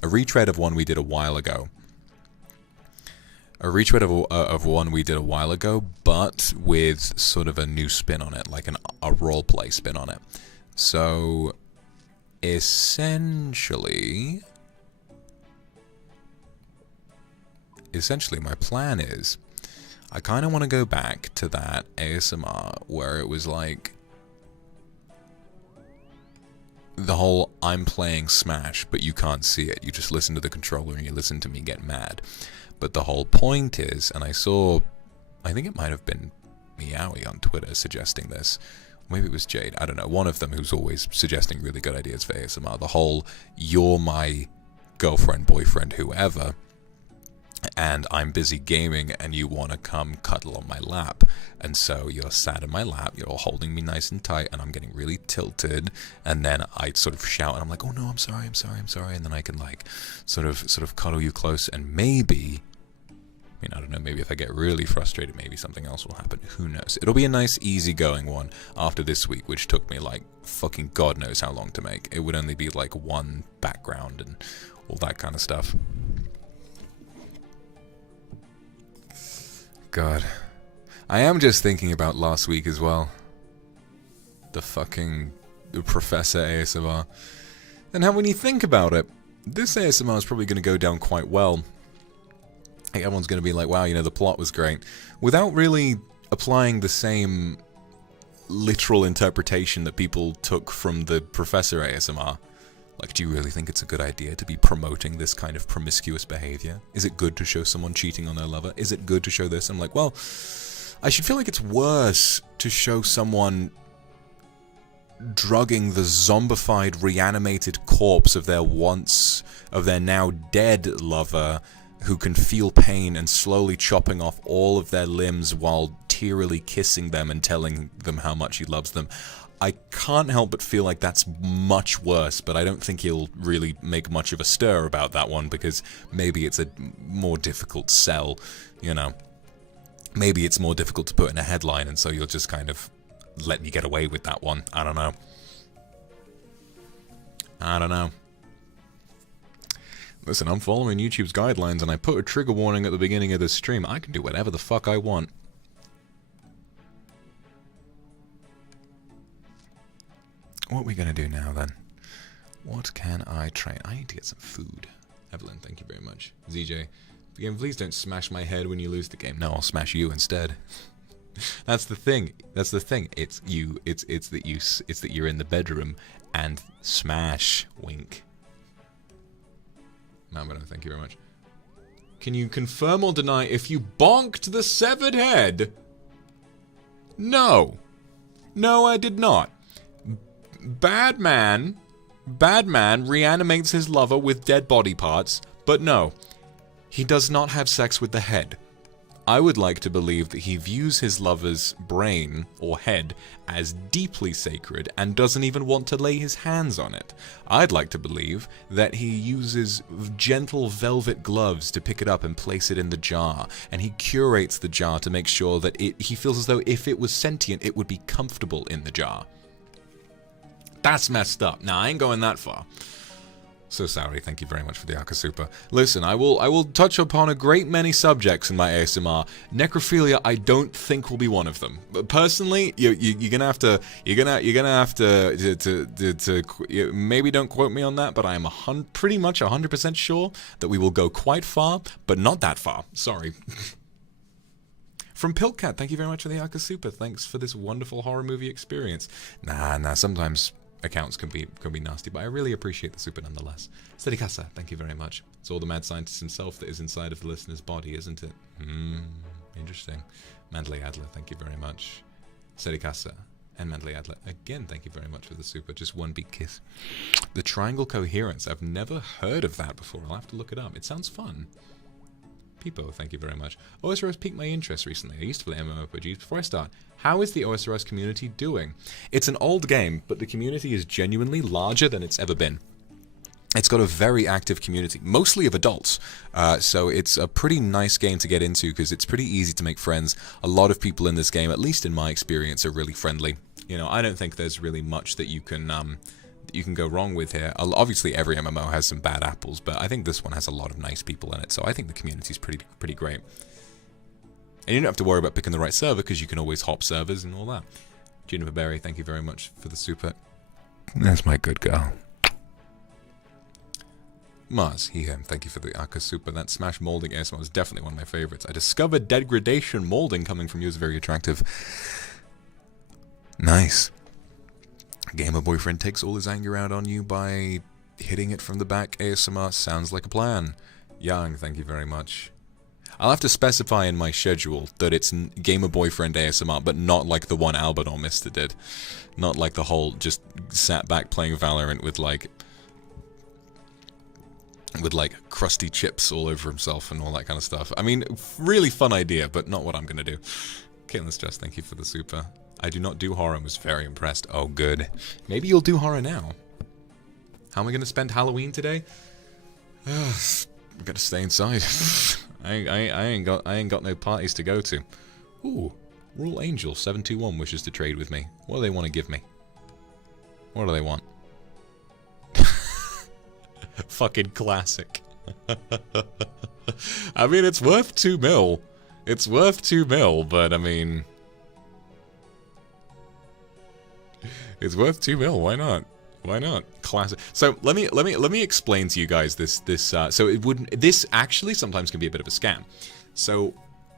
retread of one we did a while ago. A retread of one we did a while ago, but with sort of a new spin on it, like a roleplay spin on it. So, essentially, my plan is, I kind of want to go back to that ASMR where it was like the whole I'm playing Smash, but you can't see it. You just listen to the controller and you listen to me get mad. But the whole point is, and I think it might have been Meowie on Twitter suggesting this. Maybe it was Jade. I don't know. One of them who's always suggesting really good ideas for ASMR. The whole, you're my girlfriend, boyfriend, whoever. and I'm busy gaming and you want to come cuddle on my lap. And so you're sat in my lap, you're holding me nice and tight, and I'm getting really tilted, and then I sort of shout and I'm like, oh no, I'm sorry, and then I can like sort of cuddle you close, and maybe, I mean, I don't know, maybe if I get really frustrated, maybe something else will happen. Who knows? It'll be a nice, easygoing one after this week, which took me like fucking God knows how long to make. It would only be like one background and all that kind of stuff. God. I am just thinking about last week as well. The Professor ASMR. And how when you think about it, this ASMR is probably going to go down quite well. Like, everyone's going to be like, wow, you know, the plot was great. Without really applying the same literal interpretation that people took from the Professor ASMR. Like, do you really think it's a good idea to be promoting this kind of promiscuous behavior? Is it good to show someone cheating on their lover? Is it good to show this? I'm like, well, I should feel like it's worse to show someone drugging the zombified, reanimated corpse of their now dead lover, who can feel pain, and slowly chopping off all of their limbs while tearily kissing them and telling them how much he loves them. I can't help but feel like that's much worse, but I don't think he'll really make much of a stir about that one, because maybe it's a more difficult sell, you know. Maybe it's more difficult to put in a headline, and so you'll just kind of let me get away with that one. I don't know. I don't know. Listen, I'm following YouTube's guidelines, and I put a trigger warning at the beginning of this stream. I can do whatever the fuck I want. What are we going to do now, then? What can I train? I need to get some food. Evelyn, thank you very much. ZJ, again, please don't smash my head when you lose the game. No, I'll smash you instead. That's the thing. That's the thing. It's you. It's that you're in the bedroom and smash. Wink. Mambo, thank you very much. Can you confirm or deny if you bonked the severed head? No. No, I did not. Bad man reanimates his lover with dead body parts, but no, he does not have sex with the head. I would like to believe that he views his lover's brain or head as deeply sacred and doesn't even want to lay his hands on it. I'd like to believe that he uses gentle velvet gloves to pick it up and place it in the jar, and he curates the jar to make sure that he feels as though if it was sentient, it would be comfortable in the jar. That's messed up. Now, I ain't going that far. So sorry, thank you very much for the Akasupa. Listen, I will touch upon a great many subjects in my ASMR. Necrophilia, I don't think will be one of them. But personally, you're gonna have to maybe don't quote me on that, but I am pretty much 100% sure that we will go quite far, but not that far. Sorry. From Piltcat, thank you very much for the Akasupa. Thanks for this wonderful horror movie experience. Nah, sometimes accounts can be nasty, but I really appreciate the super nonetheless. Sedikasa, thank you very much. It's all the mad scientist himself that is inside of the listener's body, isn't it? Interesting. Mandley Adler, thank you very much. Sedikasa and Mandley Adler, again, thank you very much for the super. Just one big kiss. The triangle coherence, I've never heard of that before. I'll have to look it up. It sounds fun. Peepo, thank you very much. OSRS piqued my interest recently. I used to play MMORPGs. Before I start, how is the OSRS community doing? It's an old game, but the community is genuinely larger than it's ever been. It's got a very active community, mostly of adults. So it's a pretty nice game to get into because it's pretty easy to make friends. A lot of people in this game, at least in my experience, are really friendly. You know, I don't think there's really much that you can go wrong with here. Obviously, every MMO has some bad apples, but I think this one has a lot of nice people in it, so I think the community's pretty great. And you don't have to worry about picking the right server, because you can always hop servers and all that. Juniper Berry, thank you very much for the super. That's my good girl. Mars, thank you for the Aka super. That Smash Molding ASMR was definitely one of my favorites. I discovered degradation molding coming from you is very attractive. Nice. Gamer boyfriend takes all his anger out on you by hitting it from the back. ASMR sounds like a plan. Young, thank you very much. I'll have to specify in my schedule that it's Gamer Boyfriend ASMR, but not like the one Albador Mister did. Not like the whole just sat back playing Valorant with like with like crusty chips all over himself and all that kind of stuff. I mean, really fun idea, but not what I'm gonna do. Caitlin Stress, thank you for the super. I do not do horror and was very impressed. Oh, good. Maybe you'll do horror now. How am I gonna spend Halloween today? I'm gonna stay inside. I ain't got no parties to go to. Ooh, Rule Angel 721 wishes to trade with me. What do they want to give me? What do they want? Fucking classic. I mean, it's worth 2 mil. It's worth 2 mil, but I mean, it's worth 2 mil. Why not? Why not? Classic. So let me explain to you guys this. So it wouldn't. This actually sometimes can be a bit of a scam. So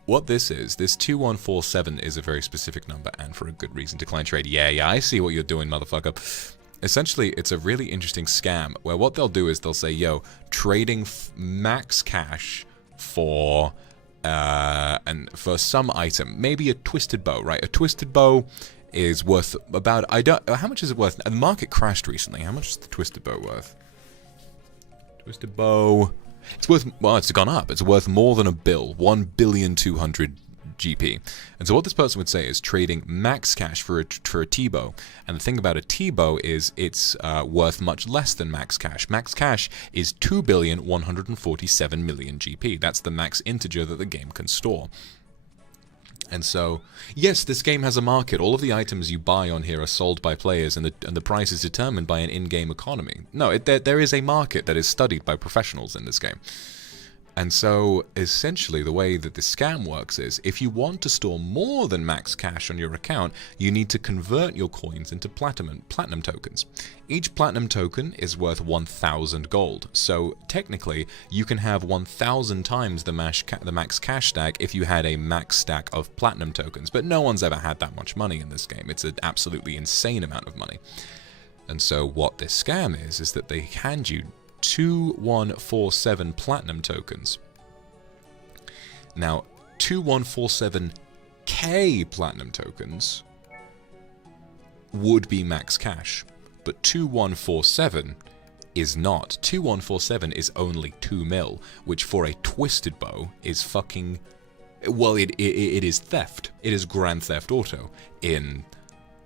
what this is, this 2147 is a very specific number, and for a good reason. Decline trade. Yeah, I see what you're doing, motherfucker. Essentially, it's a really interesting scam where what they'll do is they'll say, yo, trading max cash for and for some item, maybe a twisted bow, right? A twisted bow is worth about, how much is it worth? The market crashed recently. How much is the twisted bow worth? Twisted bow, it's worth, well, it's gone up. It's worth more than a bill, 1,200,000,000 GP. And so what this person would say is trading max cash for a T-bow. And the thing about a T-bow is it's worth much less than max cash. Max cash is 2,147,000,000 GP. That's the max integer that the game can store. And so, yes, this game has a market. All of the items you buy on here are sold by players, and the price is determined by an in-game economy. No, there is a market that is studied by professionals in this game. And so, essentially, the way that the scam works is, if you want to store more than max cash on your account, you need to convert your coins into platinum tokens. Each platinum token is worth 1,000 gold. So, technically, you can have 1,000 times the max cash stack if you had a max stack of platinum tokens. But no one's ever had that much money in this game. It's an absolutely insane amount of money. And so, what this scam is that they hand you 2147 platinum tokens. Now, 2147k platinum tokens would be max cash, but 2147 is not. 2147 is only 2 mil, which for a twisted bow is fucking, well, it is theft. It is Grand Theft Auto in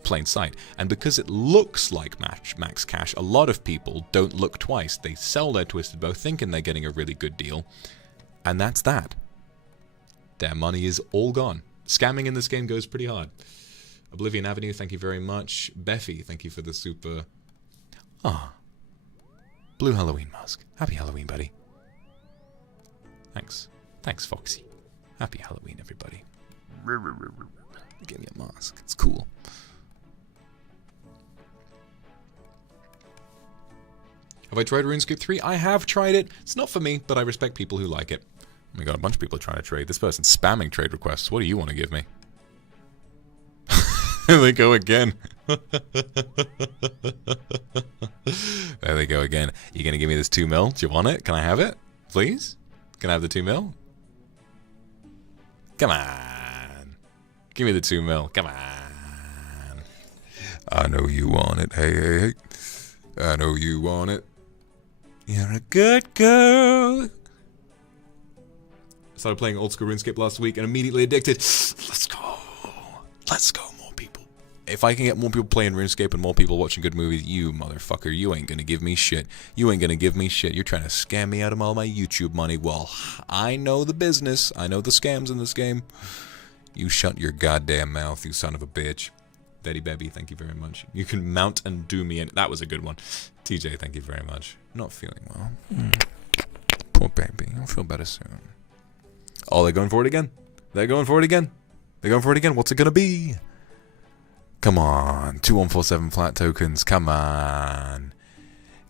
plain sight. And because it looks like max cash, a lot of people don't look twice. They sell their twisted bow thinking they're getting a really good deal, and that's that. Their money is all gone. Scamming in this game goes pretty hard. Oblivion Avenue, thank you very much. Beffy, thank you for the super. Ah, Blue Halloween mask. Happy Halloween, buddy. Thanks, Foxy. Happy Halloween, everybody. Give me a mask. It's cool. Have I tried RuneScape 3? I have tried it. It's not for me, but I respect people who like it. Oh my god, a bunch of people are trying to trade. This person's spamming trade requests. What do you want to give me? There they go again. There they go again. You gonna give me this 2 mil? Do you want it? Can I have it? Please? Can I have the 2 mil? Come on. Give me the 2 mil. Come on. I know you want it. Hey. I know you want it. You're a good girl. Started playing old school RuneScape last week and immediately addicted. Let's go. Let's go, more people. If I can get more people playing RuneScape and more people watching good movies, you motherfucker, you ain't gonna give me shit. You ain't gonna give me shit. You're trying to scam me out of all my YouTube money. Well, I know the business. I know the scams in this game. You shut your goddamn mouth, you son of a bitch. Betty Bebby, thank you very much. You can mount and do me in. That was a good one. TJ, thank you very much. Not feeling well. Poor baby. I'll feel better soon. Oh, they're going for it again. They're going for it again. They're going for it again. What's it gonna be? Come on. 2147 flat tokens. Come on.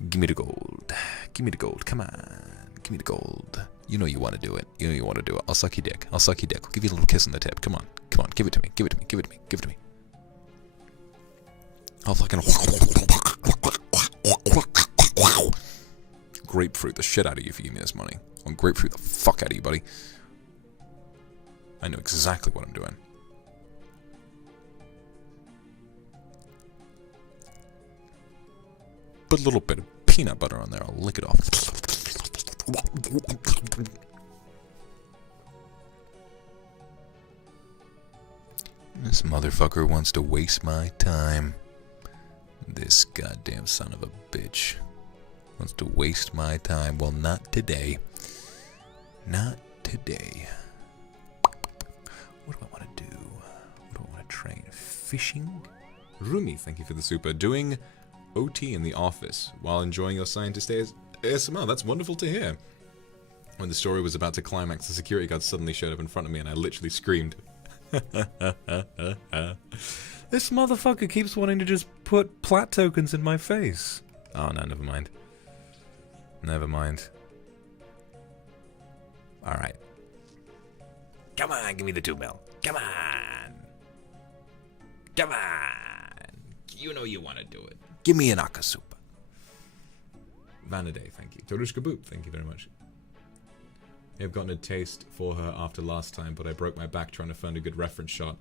Give me the gold. Give me the gold. Come on. Give me the gold. You know you want to do it. You know you want to do it. I'll suck your dick. I'll suck your dick. I'll give you a little kiss on the tip. Come on. Come on. Give it to me. Give it to me. Give it to me. Give it to me. I'll fucking grapefruit the shit out of you if you give me this money. I'll grapefruit the fuck out of you, buddy. I know exactly what I'm doing. Put a little bit of peanut butter on there. I'll lick it off. This motherfucker wants to waste my time. This goddamn son of a bitch wants to waste my time. Well, not today. Not today. What do I want to do? What do I want to train? Fishing? Rumi, thank you for the super. Doing OT in the office while enjoying your scientist ASMR. That's wonderful to hear. When the story was about to climax, the security guard suddenly showed up in front of me and I literally screamed. This motherfucker keeps wanting to just put plat tokens in my face. Oh no, never mind. Never mind. Alright. Come on, give me the 2 mil. Come on. Come on. You know you want to do it. Give me an Akasupa. Vanaday, thank you. Torushka Boop, thank you very much. I've gotten a taste for her after last time, but I broke my back trying to find a good reference shot.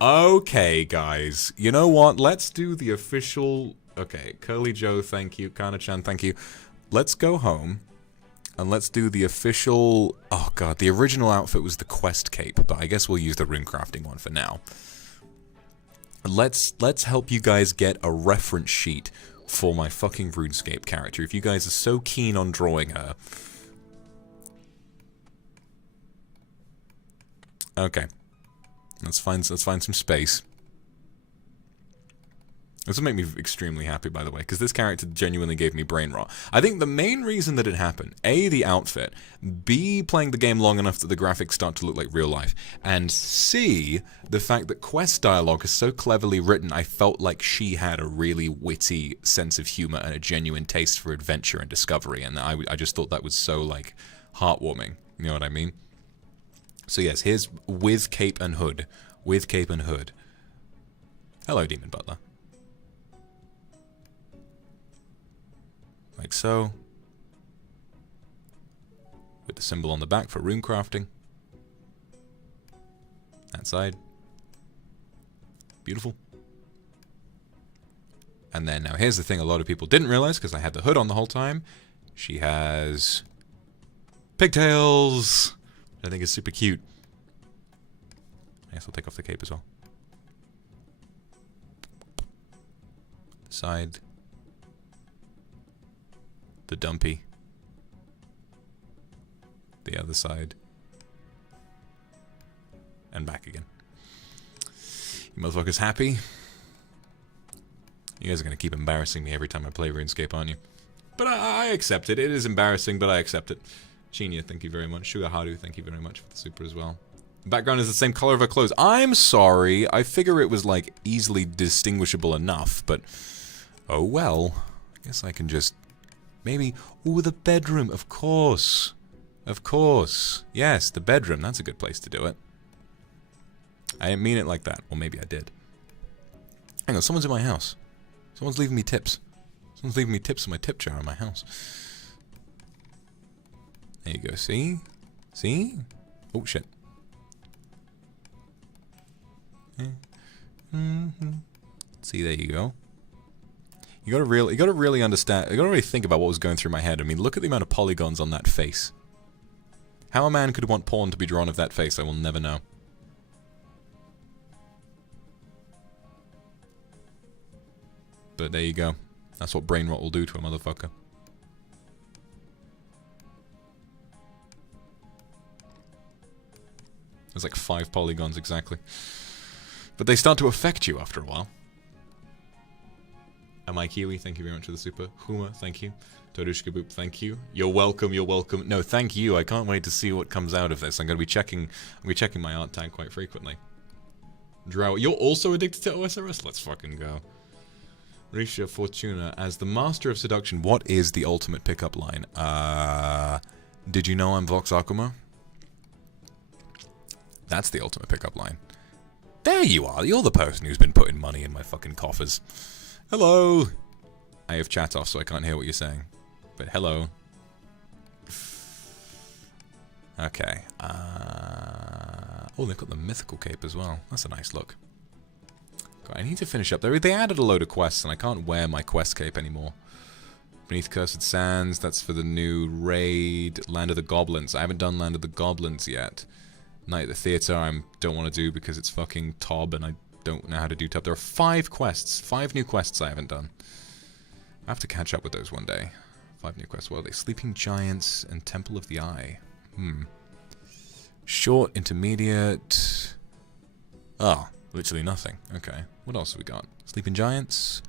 Okay, guys. You know what? Let's do the official... Okay, Curly Joe, thank you. Kana-chan, thank you. Let's go home, and let's do the official... Oh, God. The original outfit was the quest cape, but I guess we'll use the rune crafting one for now. Let's help you guys get a reference sheet for my fucking RuneScape character. If you guys are so keen on drawing her... Okay. Let's find some space. This will make me extremely happy, by the way, because this character genuinely gave me brain rot. I think the main reason that it happened, A, the outfit, B, playing the game long enough that the graphics start to look like real life, and C, the fact that quest dialogue is so cleverly written, I felt like she had a really witty sense of humor and a genuine taste for adventure and discovery, and I just thought that was so, like, heartwarming. You know what I mean? So yes, here's with cape and hood. With cape and hood. Hello, Demon Butler. Like so. With the symbol on the back for rune crafting. That side. Beautiful. And then, now here's the thing a lot of people didn't realize, because I had the hood on the whole time. She has... pigtails! I think is super cute. I guess I'll take off the cape as well. The side. The dumpy. The other side. And back again. You motherfuckers happy? You guys are going to keep embarrassing me every time I play RuneScape, aren't you? But I accept it. It is embarrassing, but I accept it. Shinya, thank you very much. Sugaharu, thank you very much for the super as well. The background is the same color of her clothes. I'm sorry. I figure it was, like, easily distinguishable enough, but... Oh, well. I guess I can just... Maybe... Ooh, the bedroom. Of course. Of course. Yes, the bedroom. That's a good place to do it. I didn't mean it like that. Well, maybe I did. Hang on, someone's in my house. Someone's leaving me tips. Someone's leaving me tips in my tip jar in my house. There you go, see? See? Oh, shit. See, there you go. You gotta really understand, you gotta really think about what was going through my head. I mean, look at the amount of polygons on that face. How a man could want porn to be drawn of that face, I will never know. But there you go. That's what brain rot will do to a motherfucker. There's like 5 polygons exactly. But they start to affect you after a while. Am I Kiwi? Thank you very much for the super. Huma, thank you. Torushka Boop, thank you. You're welcome, you're welcome. No, thank you. I can't wait to see what comes out of this. I'm gonna be checking my art tag quite frequently. Drow, you're also addicted to OSRS? Let's fucking go. Risha Fortuna, as the master of seduction, what is the ultimate pickup line? Did you know I'm Vox Akuma? That's the ultimate pickup line. There you are. You're the person who's been putting money in my fucking coffers. Hello. I have chat off, so I can't hear what you're saying. But hello. Okay. Oh, they've got the mythical cape as well. That's a nice look. God, I need to finish up. They added a load of quests, and I can't wear my quest cape anymore. Beneath Cursed Sands, that's for the new raid. Land of the Goblins. I haven't done Land of the Goblins yet. Night at the Theatre, I don't want to do because it's fucking Tob and I don't know how to do Tob. There are 5 quests. 5 new quests I haven't done. I have to catch up with those one day. 5 new quests. What are they? Sleeping Giants and Temple of the Eye. Short, intermediate... Oh, literally nothing. Okay. What else have we got? Sleeping Giants...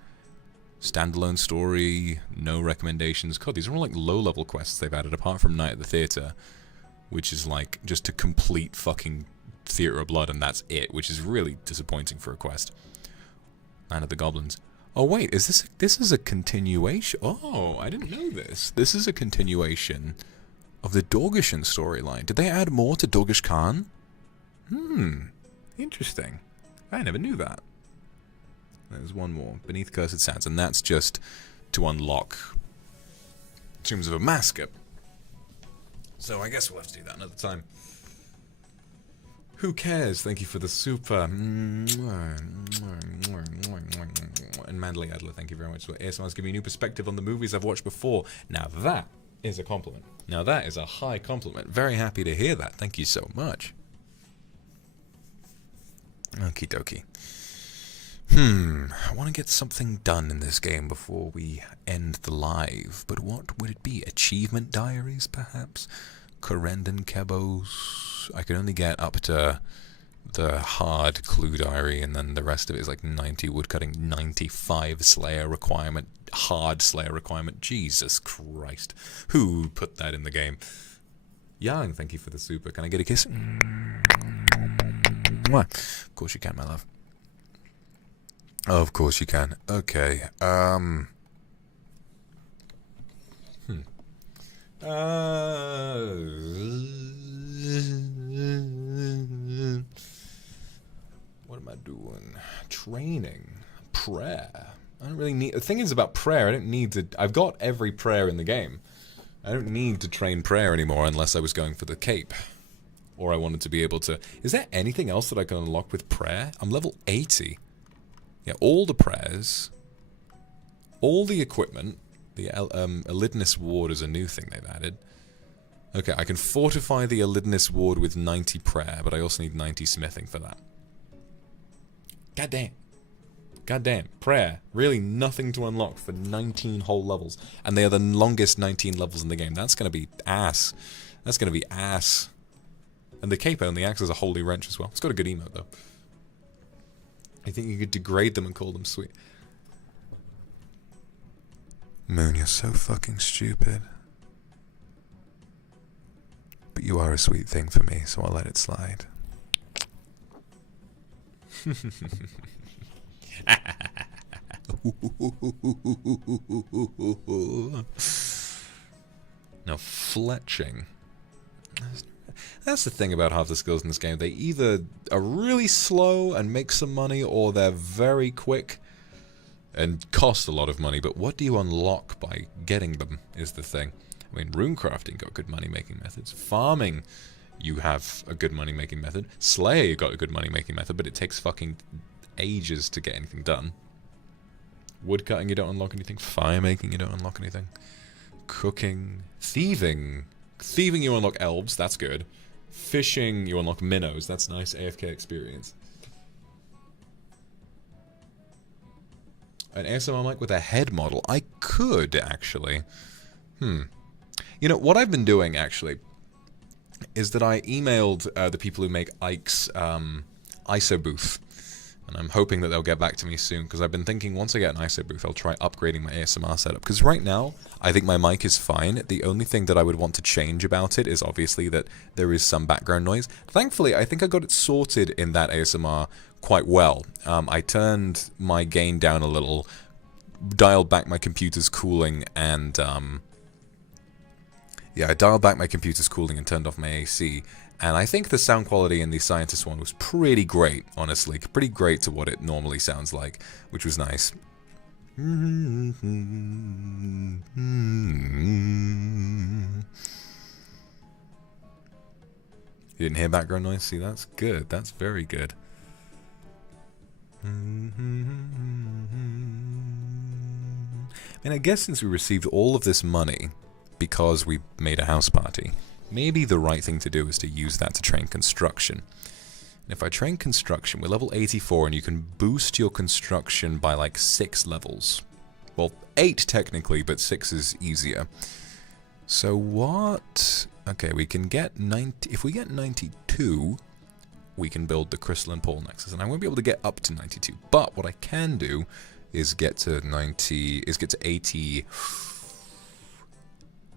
Standalone story, no recommendations. God, these are all like low-level quests they've added, apart from Night at the Theatre, which is like just to complete fucking Theatre of Blood, and that's it, which is really disappointing for a quest. Land of the Goblins. Oh wait, is this is a continuation? Oh, I didn't know this. This is a continuation of the Dorgeshan storyline. Did they add more to Dorgesh Khan? Interesting. I never knew that. There's one more. Beneath Cursed Sands, and that's just to unlock Tombs of Amaskep. So I guess we'll have to do that another time. Who cares? Thank you for the super. And Mandalay Adler, thank you very much. ASMR's giving me a new perspective on the movies I've watched before. Now that is a compliment. Now that is a high compliment. Very happy to hear that. Thank you so much. Okie dokie. I want to get something done in this game before we end the live, but what would it be? Achievement diaries, perhaps? Corendon Kebos? I can only get up to the hard clue diary, and then the rest of it is like 90 woodcutting, 95 slayer requirement, hard slayer requirement. Jesus Christ. Who put that in the game? Yang, thank you for the super. Can I get a kiss? Of course you can, my love. Of course you can. Okay. What am I doing? Training. Prayer. I don't really need... The thing is about prayer, I don't need to... I've got every prayer in the game. I don't need to train prayer anymore unless I was going for the cape. Or I wanted to be able to... Is there anything else that I can unlock with prayer? I'm level 80. Yeah, all the prayers, all the equipment, the Elidness Ward is a new thing they've added. Okay, I can fortify the Elidness Ward with 90 prayer, but I also need 90 smithing for that. Goddamn. Goddamn. Prayer. Really nothing to unlock for 19 whole levels. And they are the longest 19 levels in the game. That's going to be ass. That's going to be ass. And the cape only acts as a holy wrench as well. It's got a good emote, though. I think you could degrade them and call them sweet. Moon, you're so fucking stupid. But you are a sweet thing for me, so I'll let it slide. Now, fletching. That's the thing about half the skills in this game. They either are really slow and make some money, or they're very quick and cost a lot of money. But what do you unlock by getting them is the thing. I mean, runecrafting got good money-making methods. Farming, you have a good money-making method. Slayer, you got a good money-making method, but it takes fucking ages to get anything done. Woodcutting, you don't unlock anything. Fire-making, you don't unlock anything. Cooking. Thieving. Thieving, you unlock elves, that's good. Fishing, you unlock minnows, that's nice AFK experience. An ASMR mic with a head model. I could, actually. You know, what I've been doing, actually, is that I emailed the people who make Ike's ISO booth. And I'm hoping that they'll get back to me soon, because I've been thinking once I get an ISO booth, I'll try upgrading my ASMR setup. Because right now, I think my mic is fine. The only thing that I would want to change about it is obviously that there is some background noise. Thankfully, I think I got it sorted in that ASMR quite well. I turned my gain down a little, dialed back my computer's cooling, and yeah, I dialed back my computer's cooling and turned off my AC. And I think the sound quality in the Scientist one was pretty great, honestly. Pretty great to what it normally sounds like, which was nice. You didn't hear background noise? See, that's good. That's very good. I guess since we received all of this money because we made a house party, maybe the right thing to do is to use that to train construction. And if I train construction, we're level 84 and you can boost your construction by like 6 levels. Well, 8 technically, but 6 is easier. So what? Okay, we can get 90. If we get 92, we can build the crystalline portal nexus. And I won't be able to get up to 92. But what I can do is get to 90, is get to 80.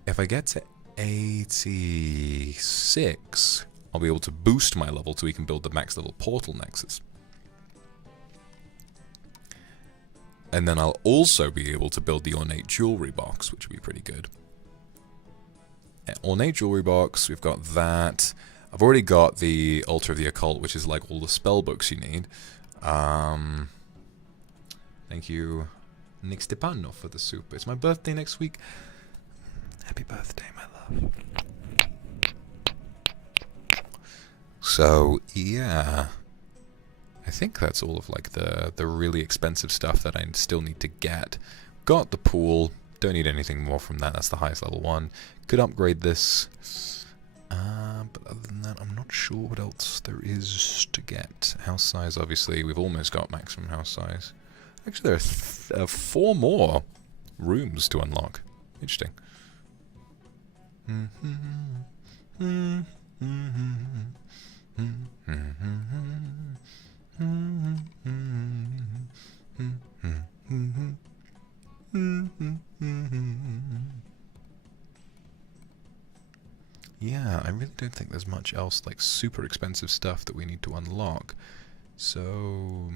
If I get to 86, I'll be able to boost my level so we can build the max level portal nexus. And then I'll also be able to build the ornate jewelry box, which would be pretty good. Ornate jewelry box, we've got that. I've already got the Altar of the Occult, which is like all the spell books you need. Thank you, Nick Stepanov, for the super. It's my birthday next week. Happy birthday, my love. So, yeah. I think that's all of like the really expensive stuff that I still need to get. Got the pool. Don't need anything more from that. That's the highest level one. Could upgrade this. But other than that, I'm not sure what else there is to get. House size, obviously. We've almost got maximum house size. Actually, there are 4 more rooms to unlock. Interesting. Yeah, I really don't think there's much else like super expensive stuff that we need to unlock. So,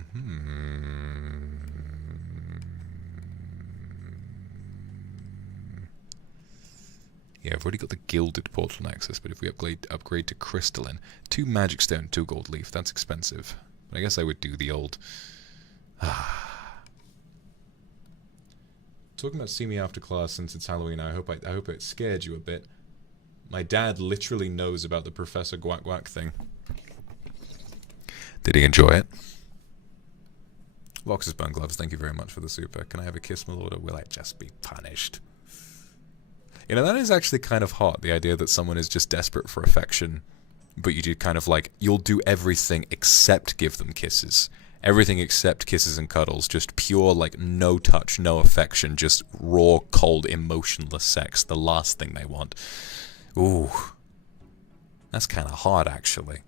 yeah, I've already got the gilded portal nexus, but if we upgrade to crystalline, 2 magic stone, 2 gold leaf, that's expensive. But I guess I would do the old. Talking about see me after class since it's Halloween, I hope it scared you a bit. My dad literally knows about the Professor Guac Guac thing. Did he enjoy it? Vox's Burn Gloves, thank you very much for the super. Can I have a kiss, my lord, or will I just be punished? You know, that is actually kind of hot, the idea that someone is just desperate for affection, but you do kind of like, you'll do everything except give them kisses. Everything except kisses and cuddles, just pure, like, no touch, no affection, just raw, cold, emotionless sex, the last thing they want. Ooh. That's kind of hard, actually,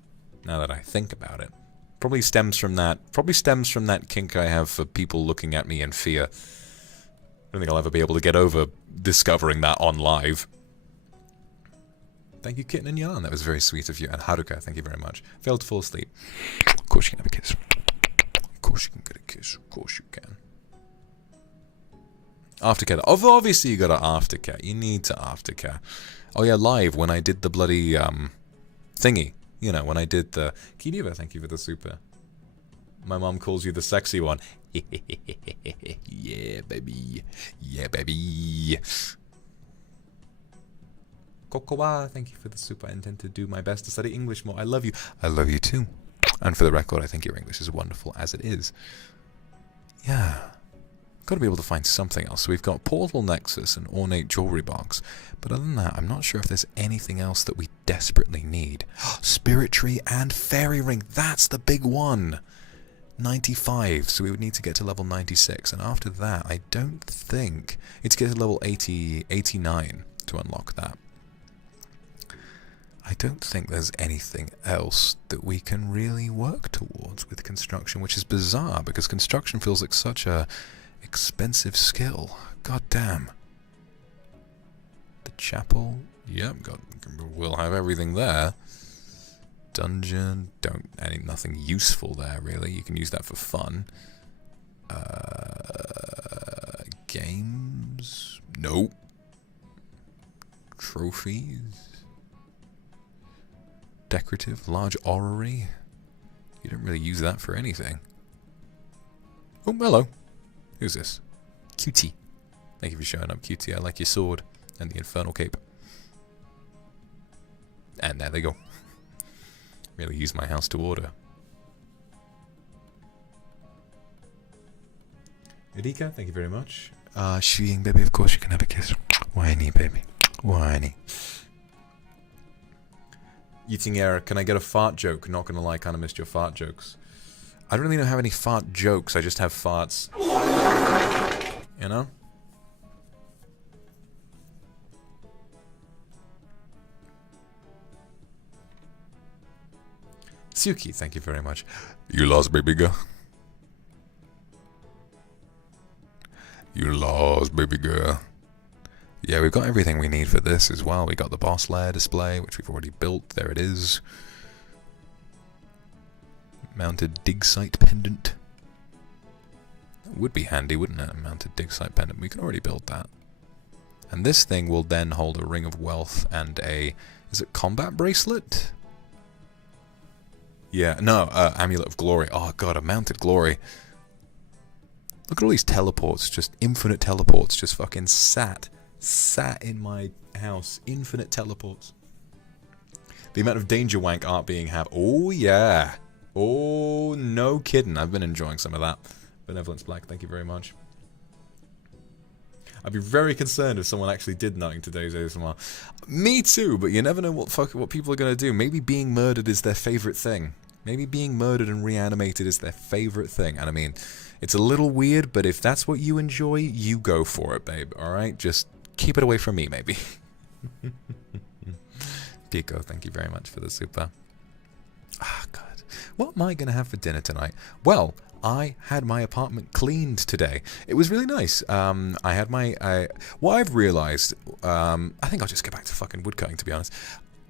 now that I think about it. Probably stems from that kink I have for people looking at me in fear. I don't think I'll ever be able to get over discovering that on live. Thank you, Kitten and Yarn. That was very sweet of you. And Haruka, thank you very much. Failed to fall asleep. Of course you can have a kiss. Of course you can get a kiss. Of course you can. Aftercare. Obviously you gotta aftercare. You need to aftercare. Oh yeah, live when I did the bloody thingy. You know, when I did the Kiniva, thank you for the super. My mom calls you the sexy one. Yeah, baby. Yeah, baby. Kokowa, thank you for the super. I intend to do my best to study English more. I love you. I love you too. And for the record, I think your English is wonderful as it is. Yeah. Got to be able to find something else. So we've got Portal Nexus and Ornate Jewelry Box. But other than that, I'm not sure if there's anything else that we desperately need. Spirit Tree and Fairy Ring. That's the big one. 95. So we would need to get to level 96. And after that, I don't think... It's get to level 89 to unlock that. I don't think there's anything else that we can really work towards with construction, which is bizarre, because construction feels like such a expensive skill. God damn. The chapel, yep, we'll have everything there. Dungeon, nothing useful there really. You can use that for fun. Games, nope. Trophies. Decorative, large orrery. You don't really use that for anything. Oh, hello. Who's this? Cutie. Thank you for showing up, Cutie. I like your sword and the infernal cape. And there they go. Really use my house to order. Erika, thank you very much. Shooing, baby, of course you can have a kiss. Whiny, baby. Whiny. Eating error, can I get a fart joke? Not gonna lie, kinda missed your fart jokes. I don't really have any fart jokes, I just have farts. You know? Suki, thank you very much. You lost, baby girl. You lost, baby girl. Yeah, we've got everything we need for this as well. We got the boss lair display, which we've already built. There it is. Mounted dig site pendant. That would be handy, wouldn't it? A mounted dig site pendant. We can already build that. And this thing will then hold a ring of wealth and a... Is it combat bracelet? Yeah, no, amulet of glory. Oh god, a mounted glory. Look at all these teleports, just infinite teleports, just fucking sat in my house. Infinite teleports. The amount of danger wank art being had. Oh yeah. Oh, no kidding. I've been enjoying some of that. Benevolence Black, thank you very much. I'd be very concerned if someone actually did nothing today's ASMR. Me too, but you never know what people are going to do. Maybe being murdered is their favorite thing. Maybe being murdered and reanimated is their favorite thing. And I mean, it's a little weird, but if that's what you enjoy, you go for it, babe. Alright? Just keep it away from me, maybe. Pico, thank you very much for the super. Ah, God. What am I going to have for dinner tonight? Well, I had my apartment cleaned today. It was really nice. I had my... what I've realized... I think I'll just get back to fucking woodcutting, to be honest.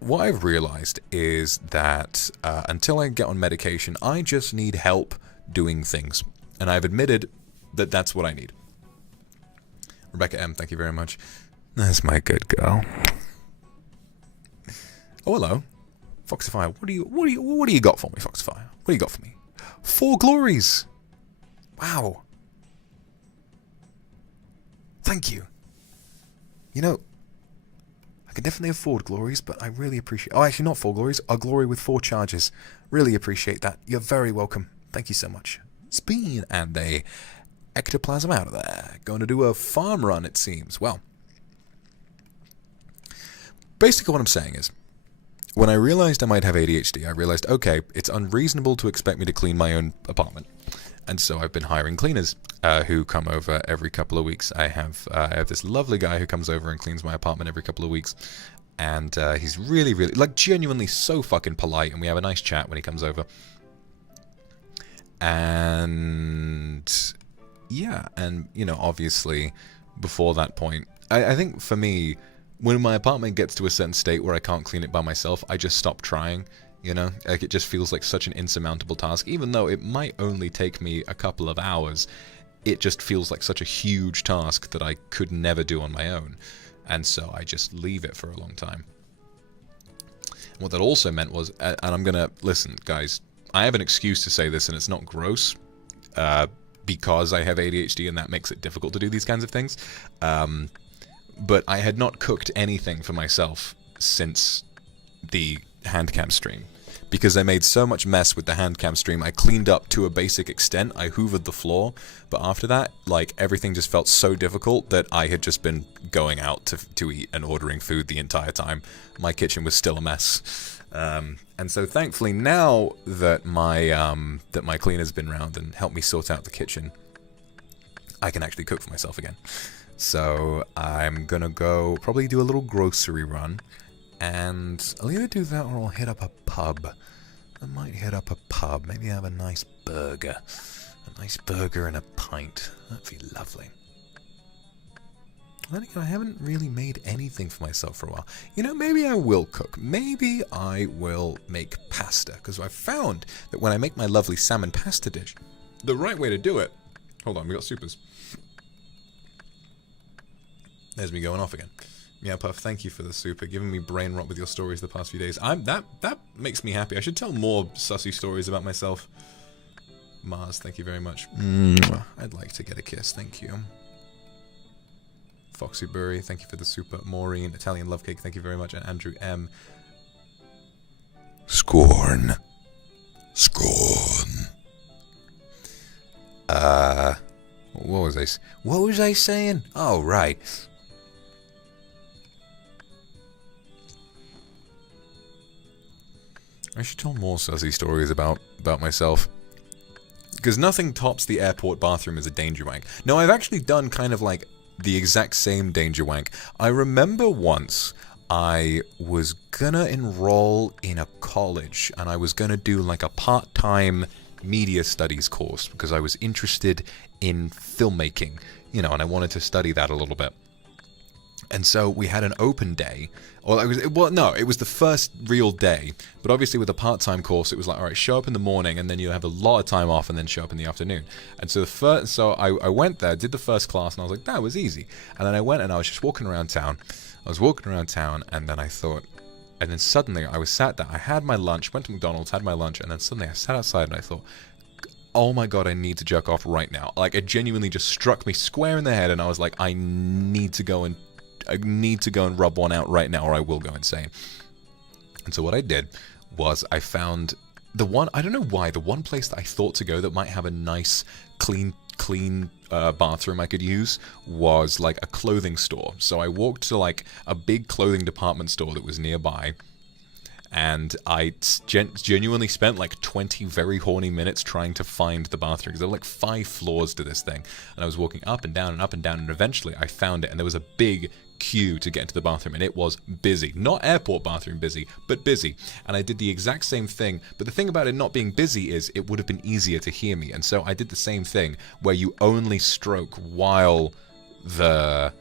What I've realized is that until I get on medication, I just need help doing things. And I've admitted that that's what I need. Rebecca M, thank you very much. That's my good girl. Oh, hello. Foxify, what do you got for me, Foxify? What do you got for me? 4 glories! Wow. Thank you. You know, I can definitely afford glories, but I really appreciate... Oh, actually not 4 glories, a glory with 4 charges. Really appreciate that. You're very welcome. Thank you so much. Spin and a ectoplasm out of there. Going to do a farm run, it seems. Well, basically what I'm saying is, when I realized I might have ADHD, I realized, okay, it's unreasonable to expect me to clean my own apartment. And so I've been hiring cleaners who come over every couple of weeks. I have this lovely guy who comes over and cleans my apartment every couple of weeks. And he's really, really, like, genuinely so fucking polite. And we have a nice chat when he comes over. And yeah, and, you know, obviously, before that point, I think for me... When my apartment gets to a certain state where I can't clean it by myself, I just stop trying, you know? Like, it just feels like such an insurmountable task. Even though it might only take me a couple of hours, it just feels like such a huge task that I could never do on my own. And so I just leave it for a long time. And what that also meant was, and I'm gonna, listen, guys, I have an excuse to say this, and it's not gross, because I have ADHD and that makes it difficult to do these kinds of things. But I had not cooked anything for myself since the handcam stream. Because I made so much mess with the handcam stream, I cleaned up to a basic extent, I hoovered the floor, but after that, like, everything just felt so difficult that I had just been going out to eat and ordering food the entire time. My kitchen was still a mess. And so thankfully now that my cleaner's been round and helped me sort out the kitchen, I can actually cook for myself again. So I'm gonna go probably do a little grocery run, and I'll either do that or I'll hit up a pub. I might hit up a pub, maybe have a nice burger. A nice burger and a pint. That'd be lovely. Then again, I haven't really made anything for myself for a while. You know, maybe I will cook. Maybe I will make pasta, because I found that when I make my lovely salmon pasta dish, the right way to do it... Hold on, we got supers. There's me going off again. Yeah, Puff, thank you for the super. Giving me brain rot with your stories the past few days. That makes me happy. I should tell more sussy stories about myself. Mars, thank you very much. I'd like to get a kiss, thank you. Foxy Burry, thank you for the super. Maureen, Italian Love Cake, thank you very much. And Andrew M. Scorn. What was I saying? Oh, right. I should tell more sussy stories about myself. Because nothing tops the airport bathroom as a danger wank. No, I've actually done kind of like the exact same danger wank. I remember once I was gonna enroll in a college and I was gonna do like a part-time media studies course because I was interested in filmmaking, you know, and I wanted to study that a little bit. And so we had an open day. Well, it was the first real day. But obviously with a part-time course, it was like, all right, show up in the morning, and then you have a lot of time off, and then show up in the afternoon. And so I went there, did the first class, and I was like, that was easy. And then I went, and I was just walking around town. And then I thought, and then suddenly I was sat there. I had my lunch, went to McDonald's, had my lunch, and then suddenly I sat outside, and I thought, oh my god, I need to jerk off right now. Like, it genuinely just struck me square in the head, and I was like, I need to go and rub one out right now or I will go insane. And so what I did was I found the one, I don't know why, the one place that I thought to go that might have a nice, clean bathroom I could use was like a clothing store. So I walked to like a big clothing department store that was nearby. And I genuinely spent like 20 very horny minutes trying to find the bathroom. Because there were like 5 floors to this thing. And I was walking up and down and up and down. And eventually I found it. And there was a big queue to get into the bathroom. And it was busy. Not airport bathroom busy, but busy. And I did the exact same thing. But the thing about it not being busy is it would have been easier to hear me. And so I did the same thing where you only stroke while the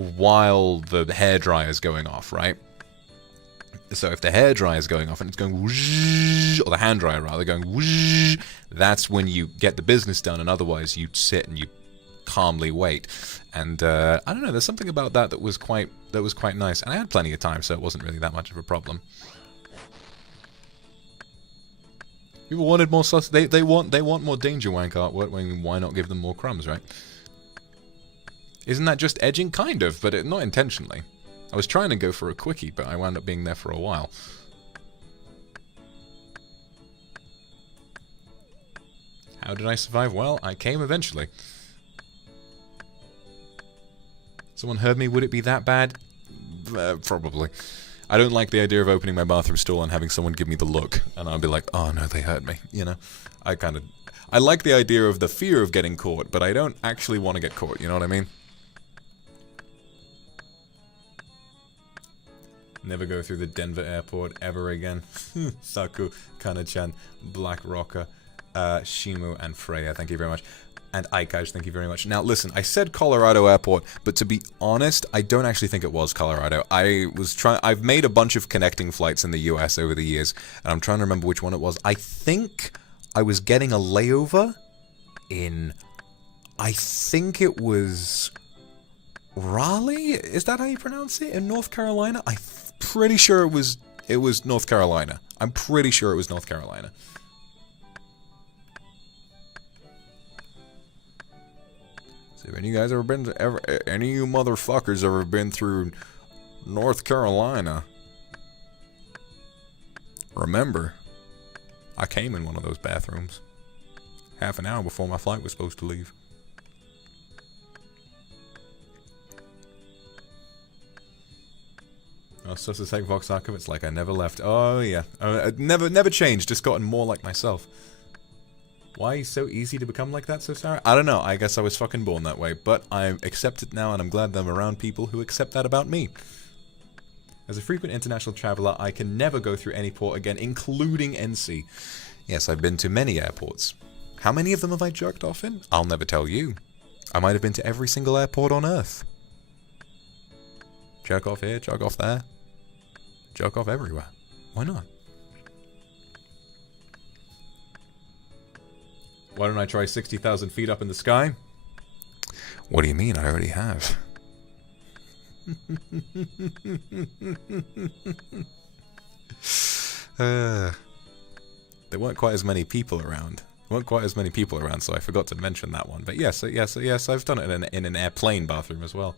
hairdryer is going off, right? So if the hairdryer is going off and it's going whoosh, or the hand dryer rather going whoosh, that's when you get the business done, and otherwise you sit and you calmly wait. And I don't know, there's something about that was quite nice, and I had plenty of time, so it wasn't really that much of a problem. People wanted more sus. They want more danger wank artwork. I mean, why not give them more crumbs, right? Isn't that just edging? Kind of, but not intentionally. I was trying to go for a quickie, but I wound up being there for a while. How did I survive? Well, I came eventually. Someone heard me, would it be that bad? Probably. I don't like the idea of opening my bathroom stall and having someone give me the look, and I'll be like, oh no, they heard me, you know? I like the idea of the fear of getting caught, but I don't actually want to get caught, you know what I mean? Never go through the Denver airport ever again. Saku, Kana-chan, Black Rocker, Shimu, and Freya, thank you very much. And Aikaj, thank you very much. Now, listen, I said Colorado Airport, but to be honest, I don't actually think it was Colorado. I've made a bunch of connecting flights in the US over the years, and I'm trying to remember which one it was. I think I was getting a layover in, I think it was Raleigh? Is that how you pronounce it? In North Carolina? I'm pretty sure it was North Carolina. I'm pretty sure it was North Carolina. So any of you guys any of you motherfuckers ever been through North Carolina? Remember, I came in one of those bathrooms half an hour before my flight was supposed to leave. Oh, so to take Vox Akuma, it's like I never left. Oh yeah, never changed. Just gotten more like myself. Why are you so easy to become like that, so Sarah? I don't know. I guess I was fucking born that way, but I accept it now, and I'm glad that I'm around people who accept that about me. As a frequent international traveler, I can never go through any port again, including NC. Yes, I've been to many airports. How many of them have I jerked off in? I'll never tell you. I might have been to every single airport on Earth. Jerk off here, jerk off there. Jerk off everywhere. Why not? Why don't I try 60,000 feet up in the sky? What do you mean? I already have. There weren't quite as many people around. So I forgot to mention that one. But yes, I've done it in an airplane bathroom as well.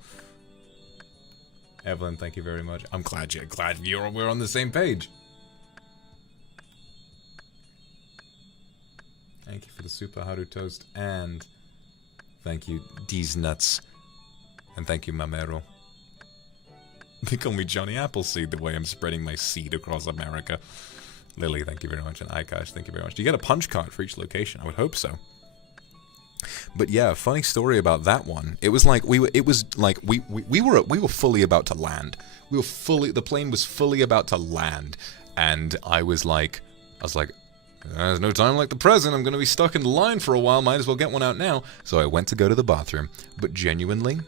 Evelyn, thank you very much. I'm glad we're on the same page. Thank you for the super Haru toast and Thank you, These Nuts. And thank you, Mamero. They call me Johnny Appleseed the way I'm spreading my seed across America. Lily, thank you very much. And Ikash, thank you very much. Do you get a punch card for each location? I would hope so. But yeah, funny story about that one. It was like we were fully about to land. The plane was fully about to land, and I was like, there's no time like the present. I'm going to be stuck in the line for a while. Might as well get one out now. So I went to go to the bathroom, but genuinely,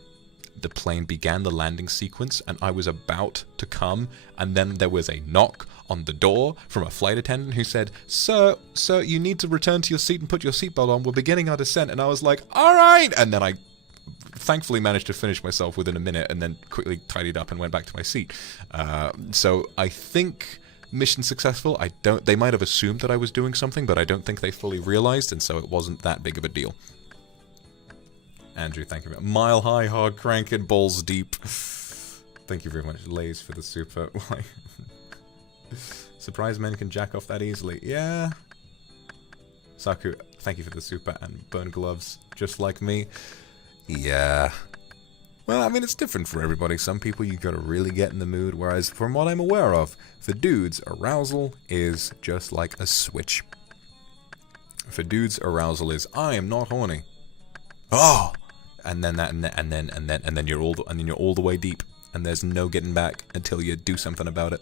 the plane began the landing sequence, and I was about to come, and then there was a knock on the door from a flight attendant who said, Sir, you need to return to your seat and put your seatbelt on. We're beginning our descent. And I was like, all right. And then I thankfully managed to finish myself within a minute and then quickly tidied up and went back to my seat. So I think mission successful. They might have assumed that I was doing something, but I don't think they fully realized, and so it wasn't that big of a deal. Andrew, thank you very much. Mile high, hard cranking, balls deep. Thank you very much, Lays, for the super. Surprised men can jack off that easily. Yeah. Saku, thank you for the super and burn gloves, just like me. Yeah. Well, I mean, it's different for everybody. Some people you gotta really get in the mood, whereas from what I'm aware of, for dudes, arousal is just like a switch. For dudes, arousal is I am not horny. Oh, and then you're all the way deep, and there's no getting back until you do something about it.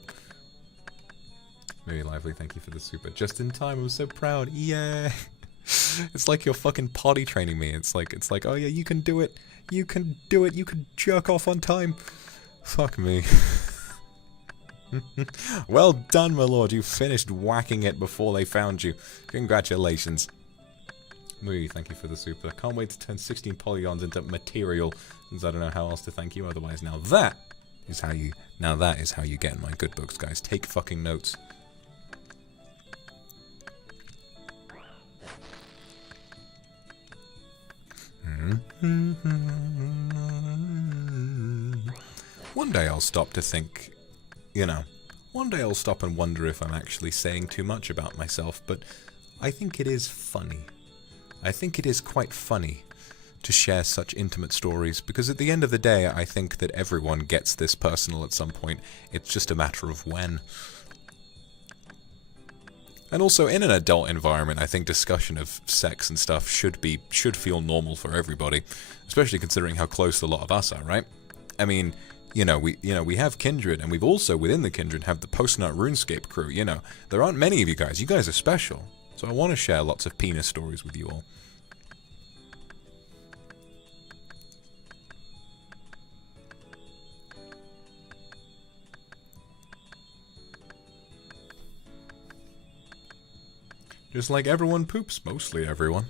Very lively, thank you for the super. Just in time, I was so proud. Yeah. It's like you're fucking potty training me. It's like, oh yeah, you can do it. You can do it. You can jerk off on time. Fuck me. Well done, my lord. You finished whacking it before they found you. Congratulations. Moo, thank you for the super. Can't wait to turn 16 polygons into material, since I don't know how else to thank you otherwise. Now that is how you get in my good books, guys. Take fucking notes. One day I'll stop to think, one day I'll stop and wonder if I'm actually saying too much about myself, but I think it is funny. I think it is quite funny to share such intimate stories, because at the end of the day, I think that everyone gets this personal at some point. It's just a matter of when. And also, in an adult environment, I think discussion of sex and stuff should feel normal for everybody, especially considering how close a lot of us are, right? I mean, we have Kindred, and we've also, within the Kindred, have the post-nut RuneScape crew, There aren't many of you guys. You guys are special. So I want to share lots of penis stories with you all. Just like everyone poops, mostly everyone.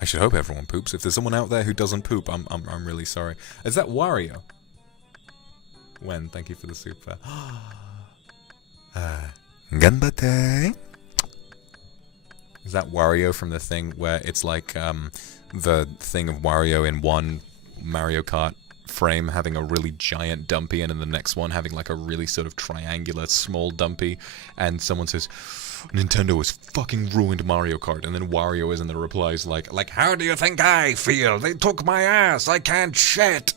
I should hope everyone poops. If there's someone out there who doesn't poop, I'm really sorry. Is that Wario? When? Thank you for the super. Ganbate. Is that Wario from the thing where it's like the thing of Wario in one Mario Kart frame having a really giant dumpy, and in the next one having like a really sort of triangular small dumpy, and someone says, Nintendo has fucking ruined Mario Kart, and then Wario is in the replies like, how do you think I feel? They took my ass, I can't shit.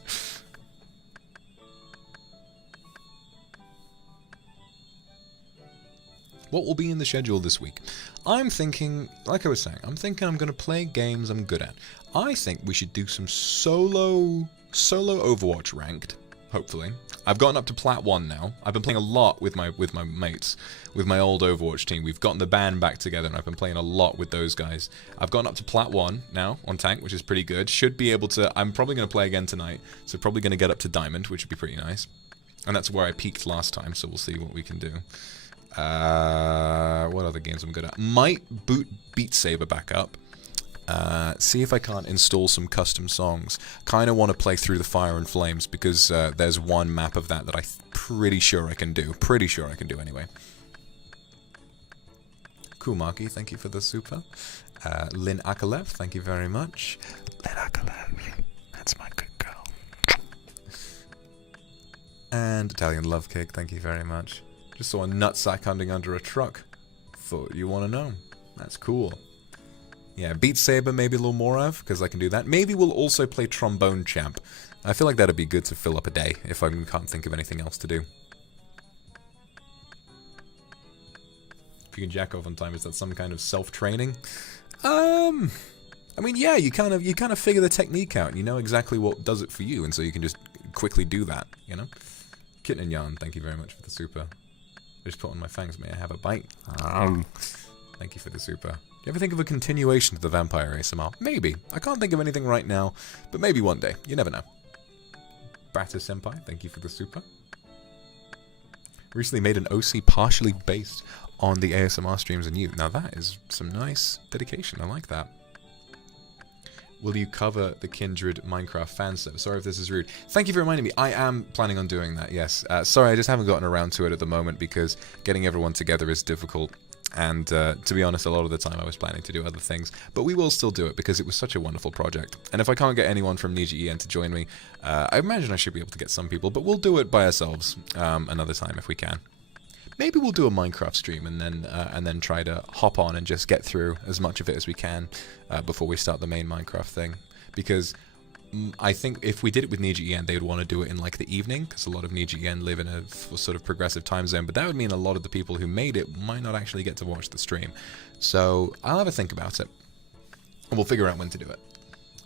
What will be in the schedule this week? I'm thinking, like I was saying, I'm going to play games I'm good at. I think we should do some solo Overwatch ranked, hopefully. I've gotten up to Plat 1 now. I've been playing a lot with my mates, with my old Overwatch team. We've gotten the band back together, and I've been playing a lot with those guys. I've gotten up to Plat 1 now on tank, which is pretty good. Should be able to, I'm probably going to play again tonight, so probably going to get up to Diamond, which would be pretty nice. And that's where I peaked last time, so we'll see what we can do. What other games I'm good at? Might boot Beat Saber back up. See if I can't install some custom songs. Kind of want to play through the Fire and Flames, because there's one map of that I'm pretty sure I can do. Pretty sure I can do anyway. Kumaki, thank you for the super. Lynn Akalev, thank you very much. Lynn Akalev, that's my good girl. And Italian Love Cake, thank you very much. Just saw a nutsack hunting under a truck. Thought you want to know. That's cool. Yeah, Beat Saber maybe a little more of, because I can do that. Maybe we'll also play Trombone Champ. I feel like that'd be good to fill up a day, if I can't think of anything else to do. If you can jack off on time, is that some kind of self-training? I mean, yeah, you kind of figure the technique out, and you know exactly what does it for you, and so you can just quickly do that, you know? Kitten and Yarn, thank you very much for the super. I just put on my fangs, may I have a bite? Thank you for the super. Do you ever think of a continuation to the Vampire ASMR? Maybe. I can't think of anything right now, but maybe one day. You never know. Batter Senpai, thank you for the super. Recently made an OC partially based on the ASMR streams and you. Now that is some nice dedication. I like that. Will you cover the Kindred Minecraft fan server? Sorry if this is rude. Thank you for reminding me. I am planning on doing that, yes. Sorry, I just haven't gotten around to it at the moment because getting everyone together is difficult. And to be honest, a lot of the time I was planning to do other things. But we will still do it because it was such a wonderful project. And if I can't get anyone from NIJISANJI to join me, I imagine I should be able to get some people. But we'll do it by ourselves another time if we can. Maybe we'll do a Minecraft stream and then try to hop on and just get through as much of it as we can before we start the main Minecraft thing. Because I think if we did it with NIJISANJI, they would want to do it in like the evening, because a lot of NIJISANJI live in a sort of progressive time zone. But that would mean a lot of the people who made it might not actually get to watch the stream. So I'll have a think about it, and we'll figure out when to do it.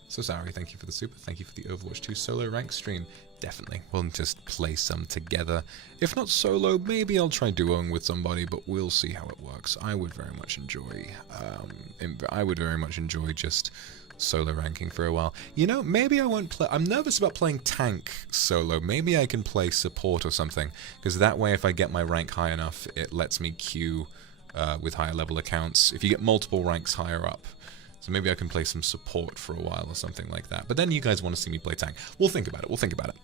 So sorry, thank you for the super. Thank you for the Overwatch 2 solo rank stream. Definitely. We'll just play some together. If not solo, maybe I'll try duoing with somebody, but we'll see how it works. I would very much enjoy just solo ranking for a while. You know, maybe I won't play. I'm nervous about playing tank solo. Maybe I can play support or something, because that way if I get my rank high enough, it lets me queue with higher level accounts. If you get multiple ranks higher up. So maybe I can play some support for a while or something like that. But then you guys want to see me play tank. We'll think about it. We'll think about it.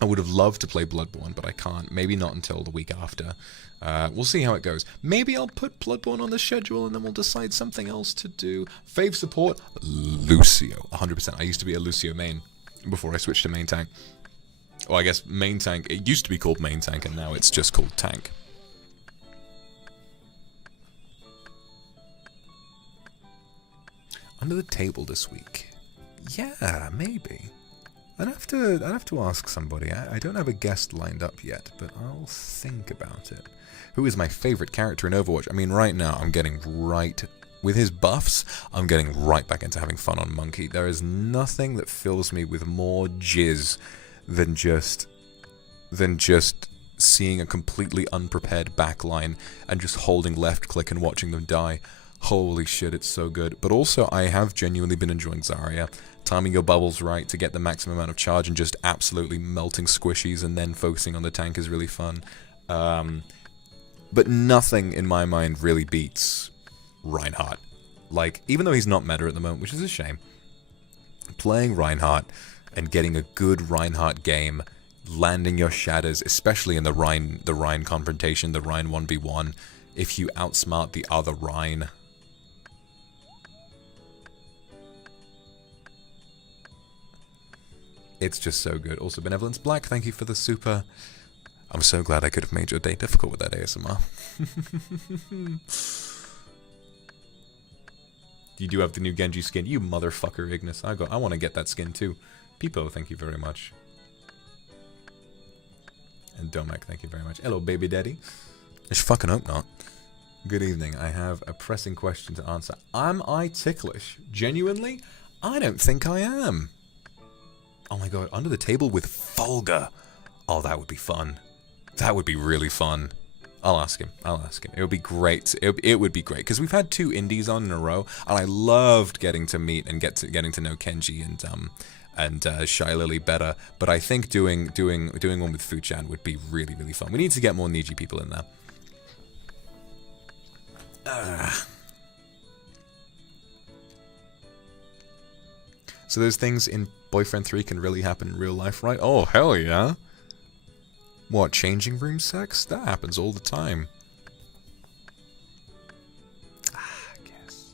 I would have loved to play Bloodborne, but I can't. Maybe not until the week after. We'll see how it goes. Maybe I'll put Bloodborne on the schedule and then we'll decide something else to do. Fave support? Lucio. 100%. I used to be a Lucio main before I switched to main tank. Well, I guess main tank. It used to be called main tank and now it's just called tank. Under the table this week. Yeah, maybe. I'd have to ask somebody. I don't have a guest lined up yet, but I'll think about it. Who is my favorite character in Overwatch? I mean, right now I'm getting right with his buffs. I'm getting right back into having fun on Monkey. There is nothing that fills me with more jizz than just seeing a completely unprepared backline and just holding left click and watching them die. Holy shit, it's so good. But also, I have genuinely been enjoying Zarya. Timing your bubbles right to get the maximum amount of charge and just absolutely melting squishies and then focusing on the tank is really fun. But nothing in my mind really beats Reinhardt. Like, even though he's not meta at the moment, which is a shame, playing Reinhardt and getting a good Reinhardt game, landing your shatters, especially in the Rein confrontation, the Rein 1v1, if you outsmart the other Rein. It's just so good. Also, Benevolence Black, thank you for the super. I'm so glad I could have made your day difficult with that ASMR. You do have the new Genji skin. You motherfucker, Ignis. I want to get that skin too. Peepo, thank you very much. And Domek, thank you very much. Hello, baby daddy. I just fucking hope not. Good evening. I have a pressing question to answer. Am I ticklish? Genuinely? I don't think I am. Oh my god, under the table with Fulgur. Oh, that would be fun. That would be really fun. I'll ask him. It would be great. It would be great because we've had 2 indies on in a row, and I loved getting to meet and getting to know Kenji and Shy Lily better. But I think doing one with Fuchan would be really, really fun. We need to get more Niji people in there. So those things in Boyfriend 3 can really happen in real life, right? Oh, hell yeah. What, changing room sex? That happens all the time. I guess.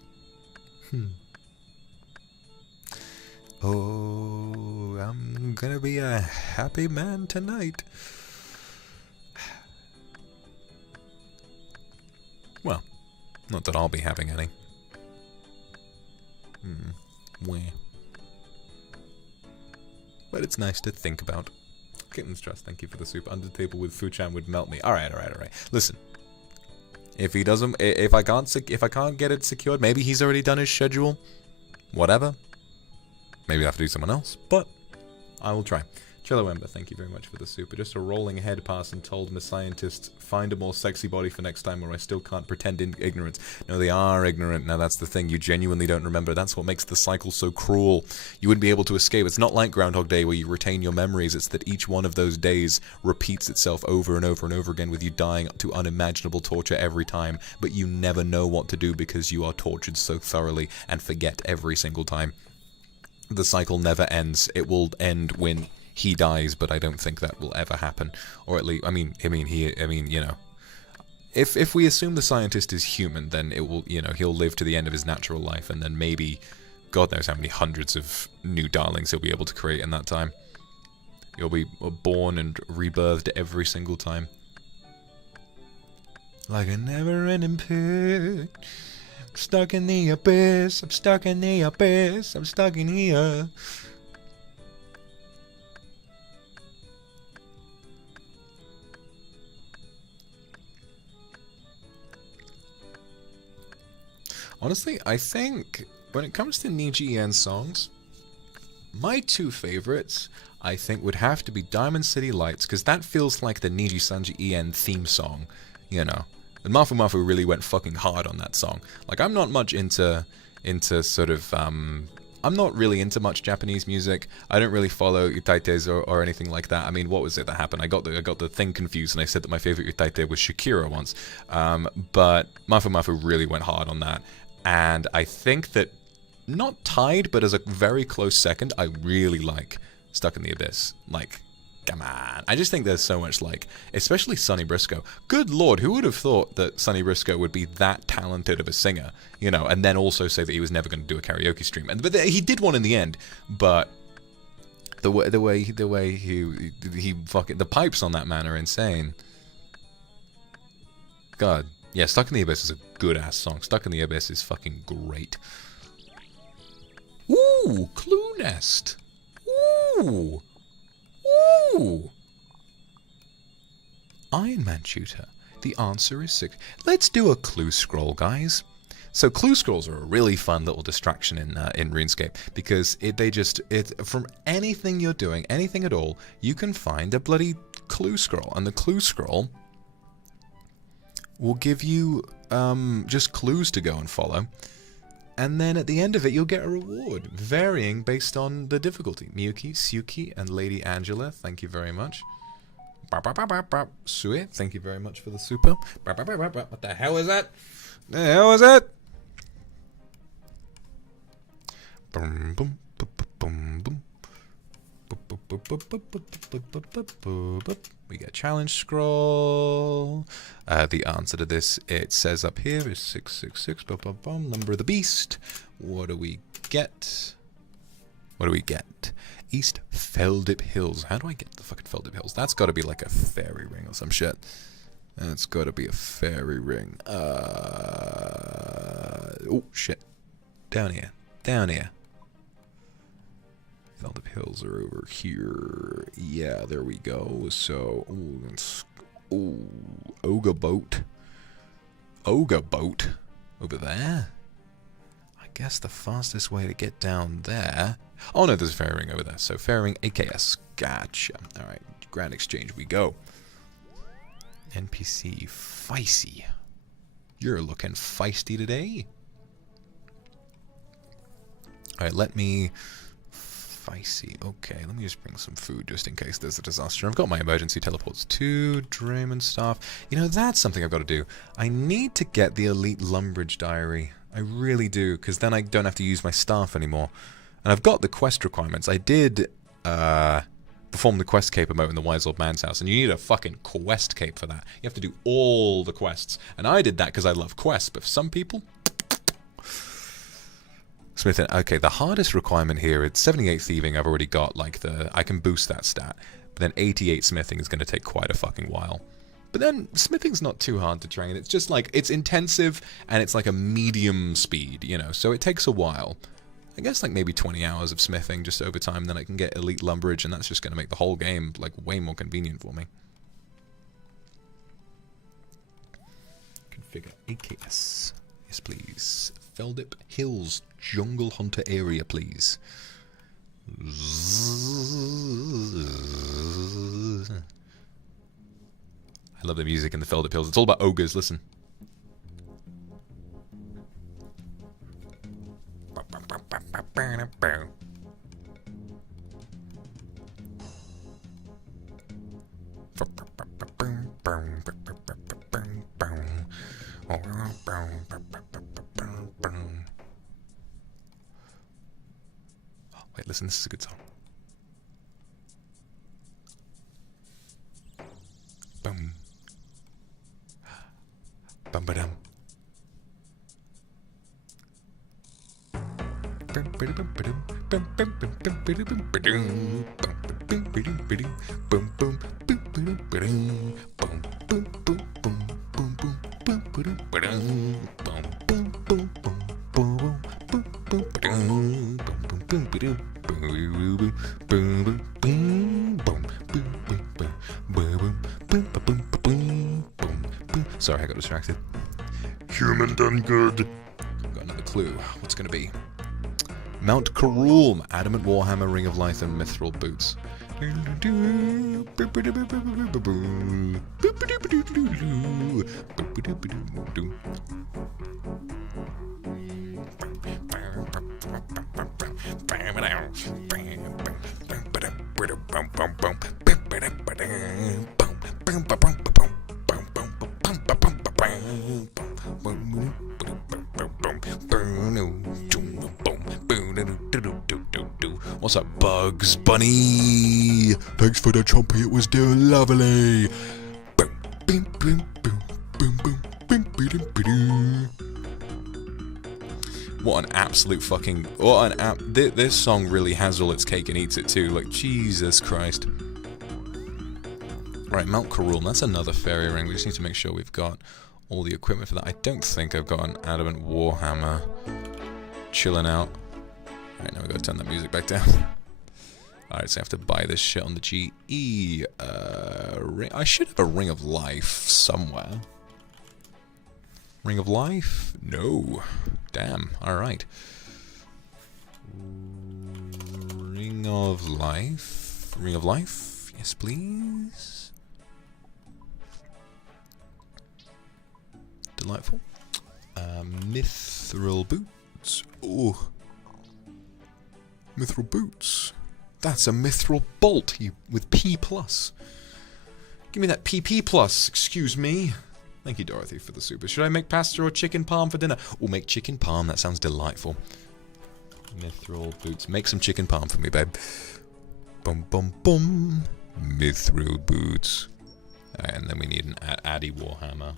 Oh, I'm gonna be a happy man tonight. Well, not that I'll be having any. Where? But it's nice to think about. Kitten's Trust, thank you for the soup. Under the table with Fuchan would melt me. Alright. Listen. If he doesn't, if I can't get it secured, maybe he's already done his schedule. Whatever. Maybe I have to do someone else, but I will try. Cello Ember, thank you very much for the super. Just a rolling head pass and told my scientists, find a more sexy body for next time, or I still can't pretend ignorance. No, they are ignorant. Now, that's the thing. You genuinely don't remember. That's what makes the cycle so cruel. You wouldn't be able to escape. It's not like Groundhog Day where you retain your memories. It's that each one of those days repeats itself over and over and over again with you dying to unimaginable torture every time, but you never know what to do because you are tortured so thoroughly and forget every single time. The cycle never ends. It will end when he dies, but I don't think that will ever happen. Or at least, I mean, you know, if we assume the scientist is human, then it will, you know, he'll live to the end of his natural life, and then maybe, God knows how many hundreds of new darlings he'll be able to create in that time. You'll be born and rebirthed every single time. Like a never-ending pit. I'm stuck in the abyss. I'm stuck in the abyss. I'm stuck in here. Honestly, I think when it comes to NIJI songs, my two favorites, I think, would have to be Diamond City Lights, because that feels like the NIJISANJI EN theme song, you know. And Mafu Mafu really went fucking hard on that song. Like, I'm not much into sort of, I'm not really into much Japanese music. I don't really follow utaites or anything like that. I mean, what was it that happened? I got the thing confused, and I said that my favorite utaite was Shakira once. But Mafu Mafu really went hard on that. And I think that, not tied, but as a very close second, I really like Stuck in the Abyss. Like, come on. I just think there's so much, like, especially Sonny Briscoe. Good lord, who would have thought that Sonny Briscoe would be that talented of a singer, you know, and then also say that he was never going to do a karaoke stream. But he did one in the end, but the way he fucking, the pipes on that man are insane. God. Yeah, Stuck in the Abyss is a good-ass song. Stuck in the Abyss is fucking great. Ooh, Clue Nest. Ooh. Ooh. Iron Man Shooter. The answer is 6. Let's do a clue scroll, guys. So clue scrolls are a really fun little distraction in RuneScape, because from anything you're doing, anything at all, you can find a bloody clue scroll, and the clue scroll will give you just clues to go and follow, and then at the end of it you'll get a reward, varying based on the difficulty. Miyuki, Suki, and Lady Angela, thank you very much. Sue, thank you very much for the super. What the hell is that? The hell is that? Boom, boom, boom, boom. We get challenge scroll. The answer to this, it says up here, is 666. Number of the beast. What do we get? What do we get? East Feldip Hills. How do I get the fucking Feldip Hills? That's got to be like a fairy ring or some shit. That's got to be a fairy ring. Oh shit! Down here. Down here. Feldip Hills are over here. Yeah, there we go. So, Ogre Boat. Ogre Boat over there. I guess the fastest way to get down there. Oh no, there's a fairy ring over there. So fairy ring AKS. Gotcha. All right, Grand Exchange we go. NPC Feisty. You're looking feisty today. All right, let me. Feisty. Okay, let me just bring some food just in case there's a disaster. I've got my emergency teleports to Draymond Staff. You know, that's something I've got to do. I need to get the Elite Lumbridge Diary. I really do, because then I don't have to use my staff anymore. And I've got the quest requirements. I did perform the quest cape emote in the Wise Old Man's house, and you need a fucking quest cape for that. You have to do all the quests. And I did that because I love quests, but for some people... Smithing. Okay, the hardest requirement here is 78 thieving. I've already got like I can boost that stat, but then 88 smithing is going to take quite a fucking while. But then smithing's not too hard to train. It's just like it's intensive and it's like a medium speed, you know. So it takes a while, I guess like maybe 20 hours of smithing just over time, then I can get elite lumberage, and that's just going to make the whole game like way more convenient for me. Configure AKS. Yes, please. Feldip Hills Jungle Hunter area, please. I love the music in the Feldip Hills. It's all about ogres, listen. Wait, listen, this is a good song. Boom. Bum ba dum. Sorry, I got distracted. Human done good. Got another clue. What's gonna be? Mount Karulm, Adamant Warhammer, Ring of Light, and Mithril Boots. What's up, Bugs Bunny? Thanks for the chompy, it was doing lovely. What an absolute fucking... This song really has all its cake and eats it too. Like, Jesus Christ. Right, Mount Karulm, that's another fairy ring. We just need to make sure we've got all the equipment for that. I don't think I've got an Adamant Warhammer chilling out. Alright, now we've got to turn that music back down. Alright, so I have to buy this shit on the GE. I should have a Ring of Life somewhere. Ring of Life? No. Damn, alright. Ring of Life. Ring of Life? Yes, please. Delightful. Mithril Boots. Ooh. Mithril Boots. That's a Mithril Bolt with P+. Give me that PP+, excuse me. Thank you, Dorothy, for the super. Should I make pasta or chicken parm for dinner? Oh, make chicken parm, that sounds delightful. Mithril Boots. Make some chicken parm for me, babe. Bum bum bum. Mithril Boots. And then we need an Addy Warhammer.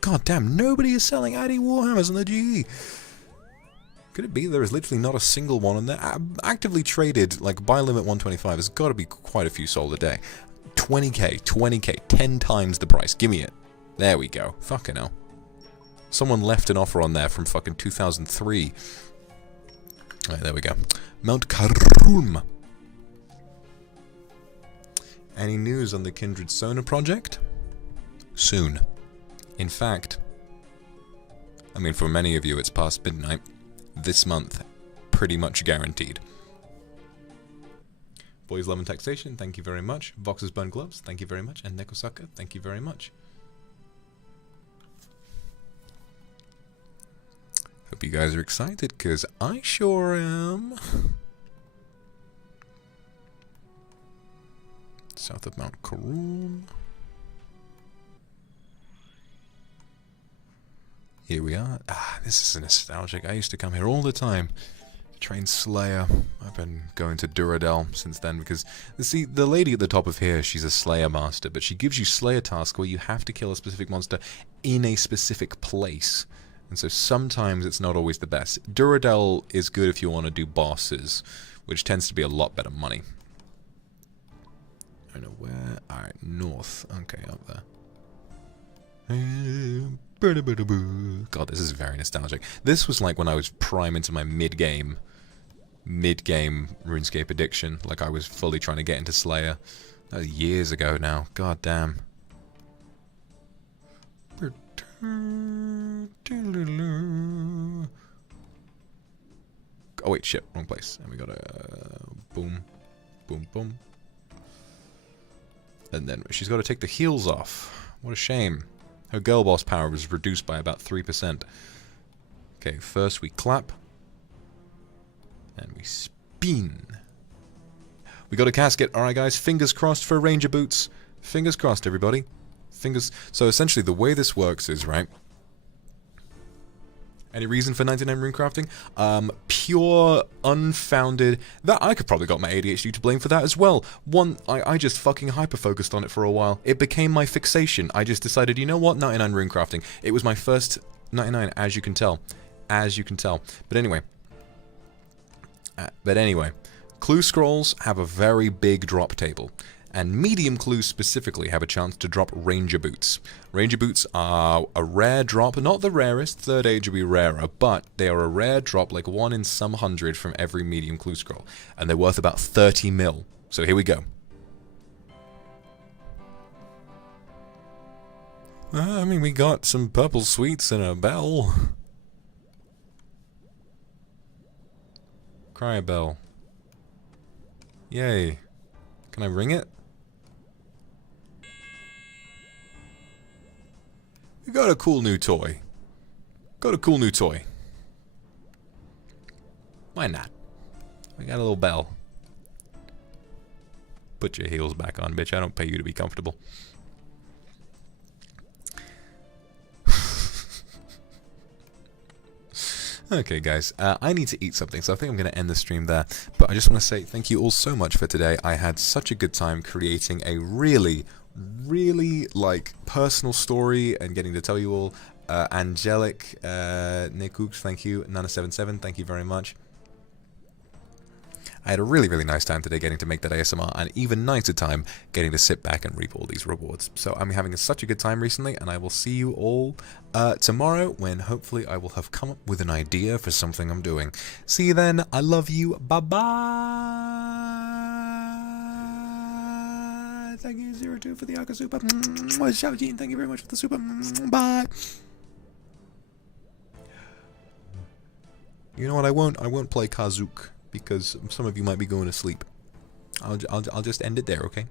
God damn, nobody is selling Addy Warhammers on the GE. Could it be there is literally not a single one in there? Actively traded, like, buy limit 125, there's got to be quite a few sold a day. 20k, 10 times the price. Give me it. There we go. Fucking hell. Someone left an offer on there from fucking 2003. Alright, there we go. Mount Karulm. Any news on the Kindred Sona project? Soon. In fact, I mean, for many of you, it's past midnight. This month, pretty much guaranteed. Boys Love and Taxation, thank you very much. Vox's Burn Gloves, thank you very much. And Nekosaka, thank you very much. Hope you guys are excited, because I sure am. South of Mount Karulm. Here we are. Ah, this is nostalgic. I used to come here all the time Train Slayer. I've been going to Duradel since then because, see, the lady at the top of here, she's a Slayer master, but she gives you Slayer tasks where you have to kill a specific monster in a specific place. And so sometimes it's not always the best. Duradel is good if you want to do bosses, which tends to be a lot better money. I don't know where. Alright, north. Okay, up there. God, this is very nostalgic. This was like when I was prime into my mid-game RuneScape addiction. Like I was fully trying to get into Slayer. That was years ago now. God damn. Oh wait, shit, wrong place. And we got a boom, boom, boom. And then she's got to take the heels off. What a shame. Her girl boss power was reduced by about 3%. Okay, first we clap. And we spin. We got a casket. Alright guys, fingers crossed for ranger boots. Fingers crossed, everybody. Fingers... So essentially the way this works is, right... Any reason for 99 rune crafting? Pure, unfounded... That I could probably got my ADHD to blame for that as well. I just fucking hyper-focused on it for a while. It became my fixation. I just decided, you know what? 99 rune crafting. It was my first 99, as you can tell. As you can tell. But anyway, clue scrolls have a very big drop table. And medium clues specifically have a chance to drop ranger boots. Ranger boots are a rare drop, not the rarest, third age would be rarer, but they are a rare drop, like 1 in some 100 from every medium clue scroll. And they're worth about 30 mil. So here we go. I mean, we got some purple sweets and a bell. Cry a bell. Yay. Can I ring it? We got a cool new toy. Got a cool new toy. Why not? We got a little bell. Put your heels back on, bitch. I don't pay you to be comfortable. Okay, guys, I need to eat something, so I think I'm going to end the stream there. But I just want to say thank you all so much for today. I had such a good time creating a really, like, personal story and getting to tell you all. Angelic, Nikux, thank you. Nana77, thank you very much. I had a really nice time today getting to make that ASMR, and even nicer time getting to sit back and reap all these rewards. So I'm having such a good time recently, and I will see you all tomorrow when hopefully I will have come up with an idea for something I'm doing. See you then. I love you. Bye-bye. Thank you, 02 for the Aka Super. Xiaojin, thank you very much for the super. Bye. You know what? I won't play Kazook, because some of you might be going to sleep. I'll just end it there, okay?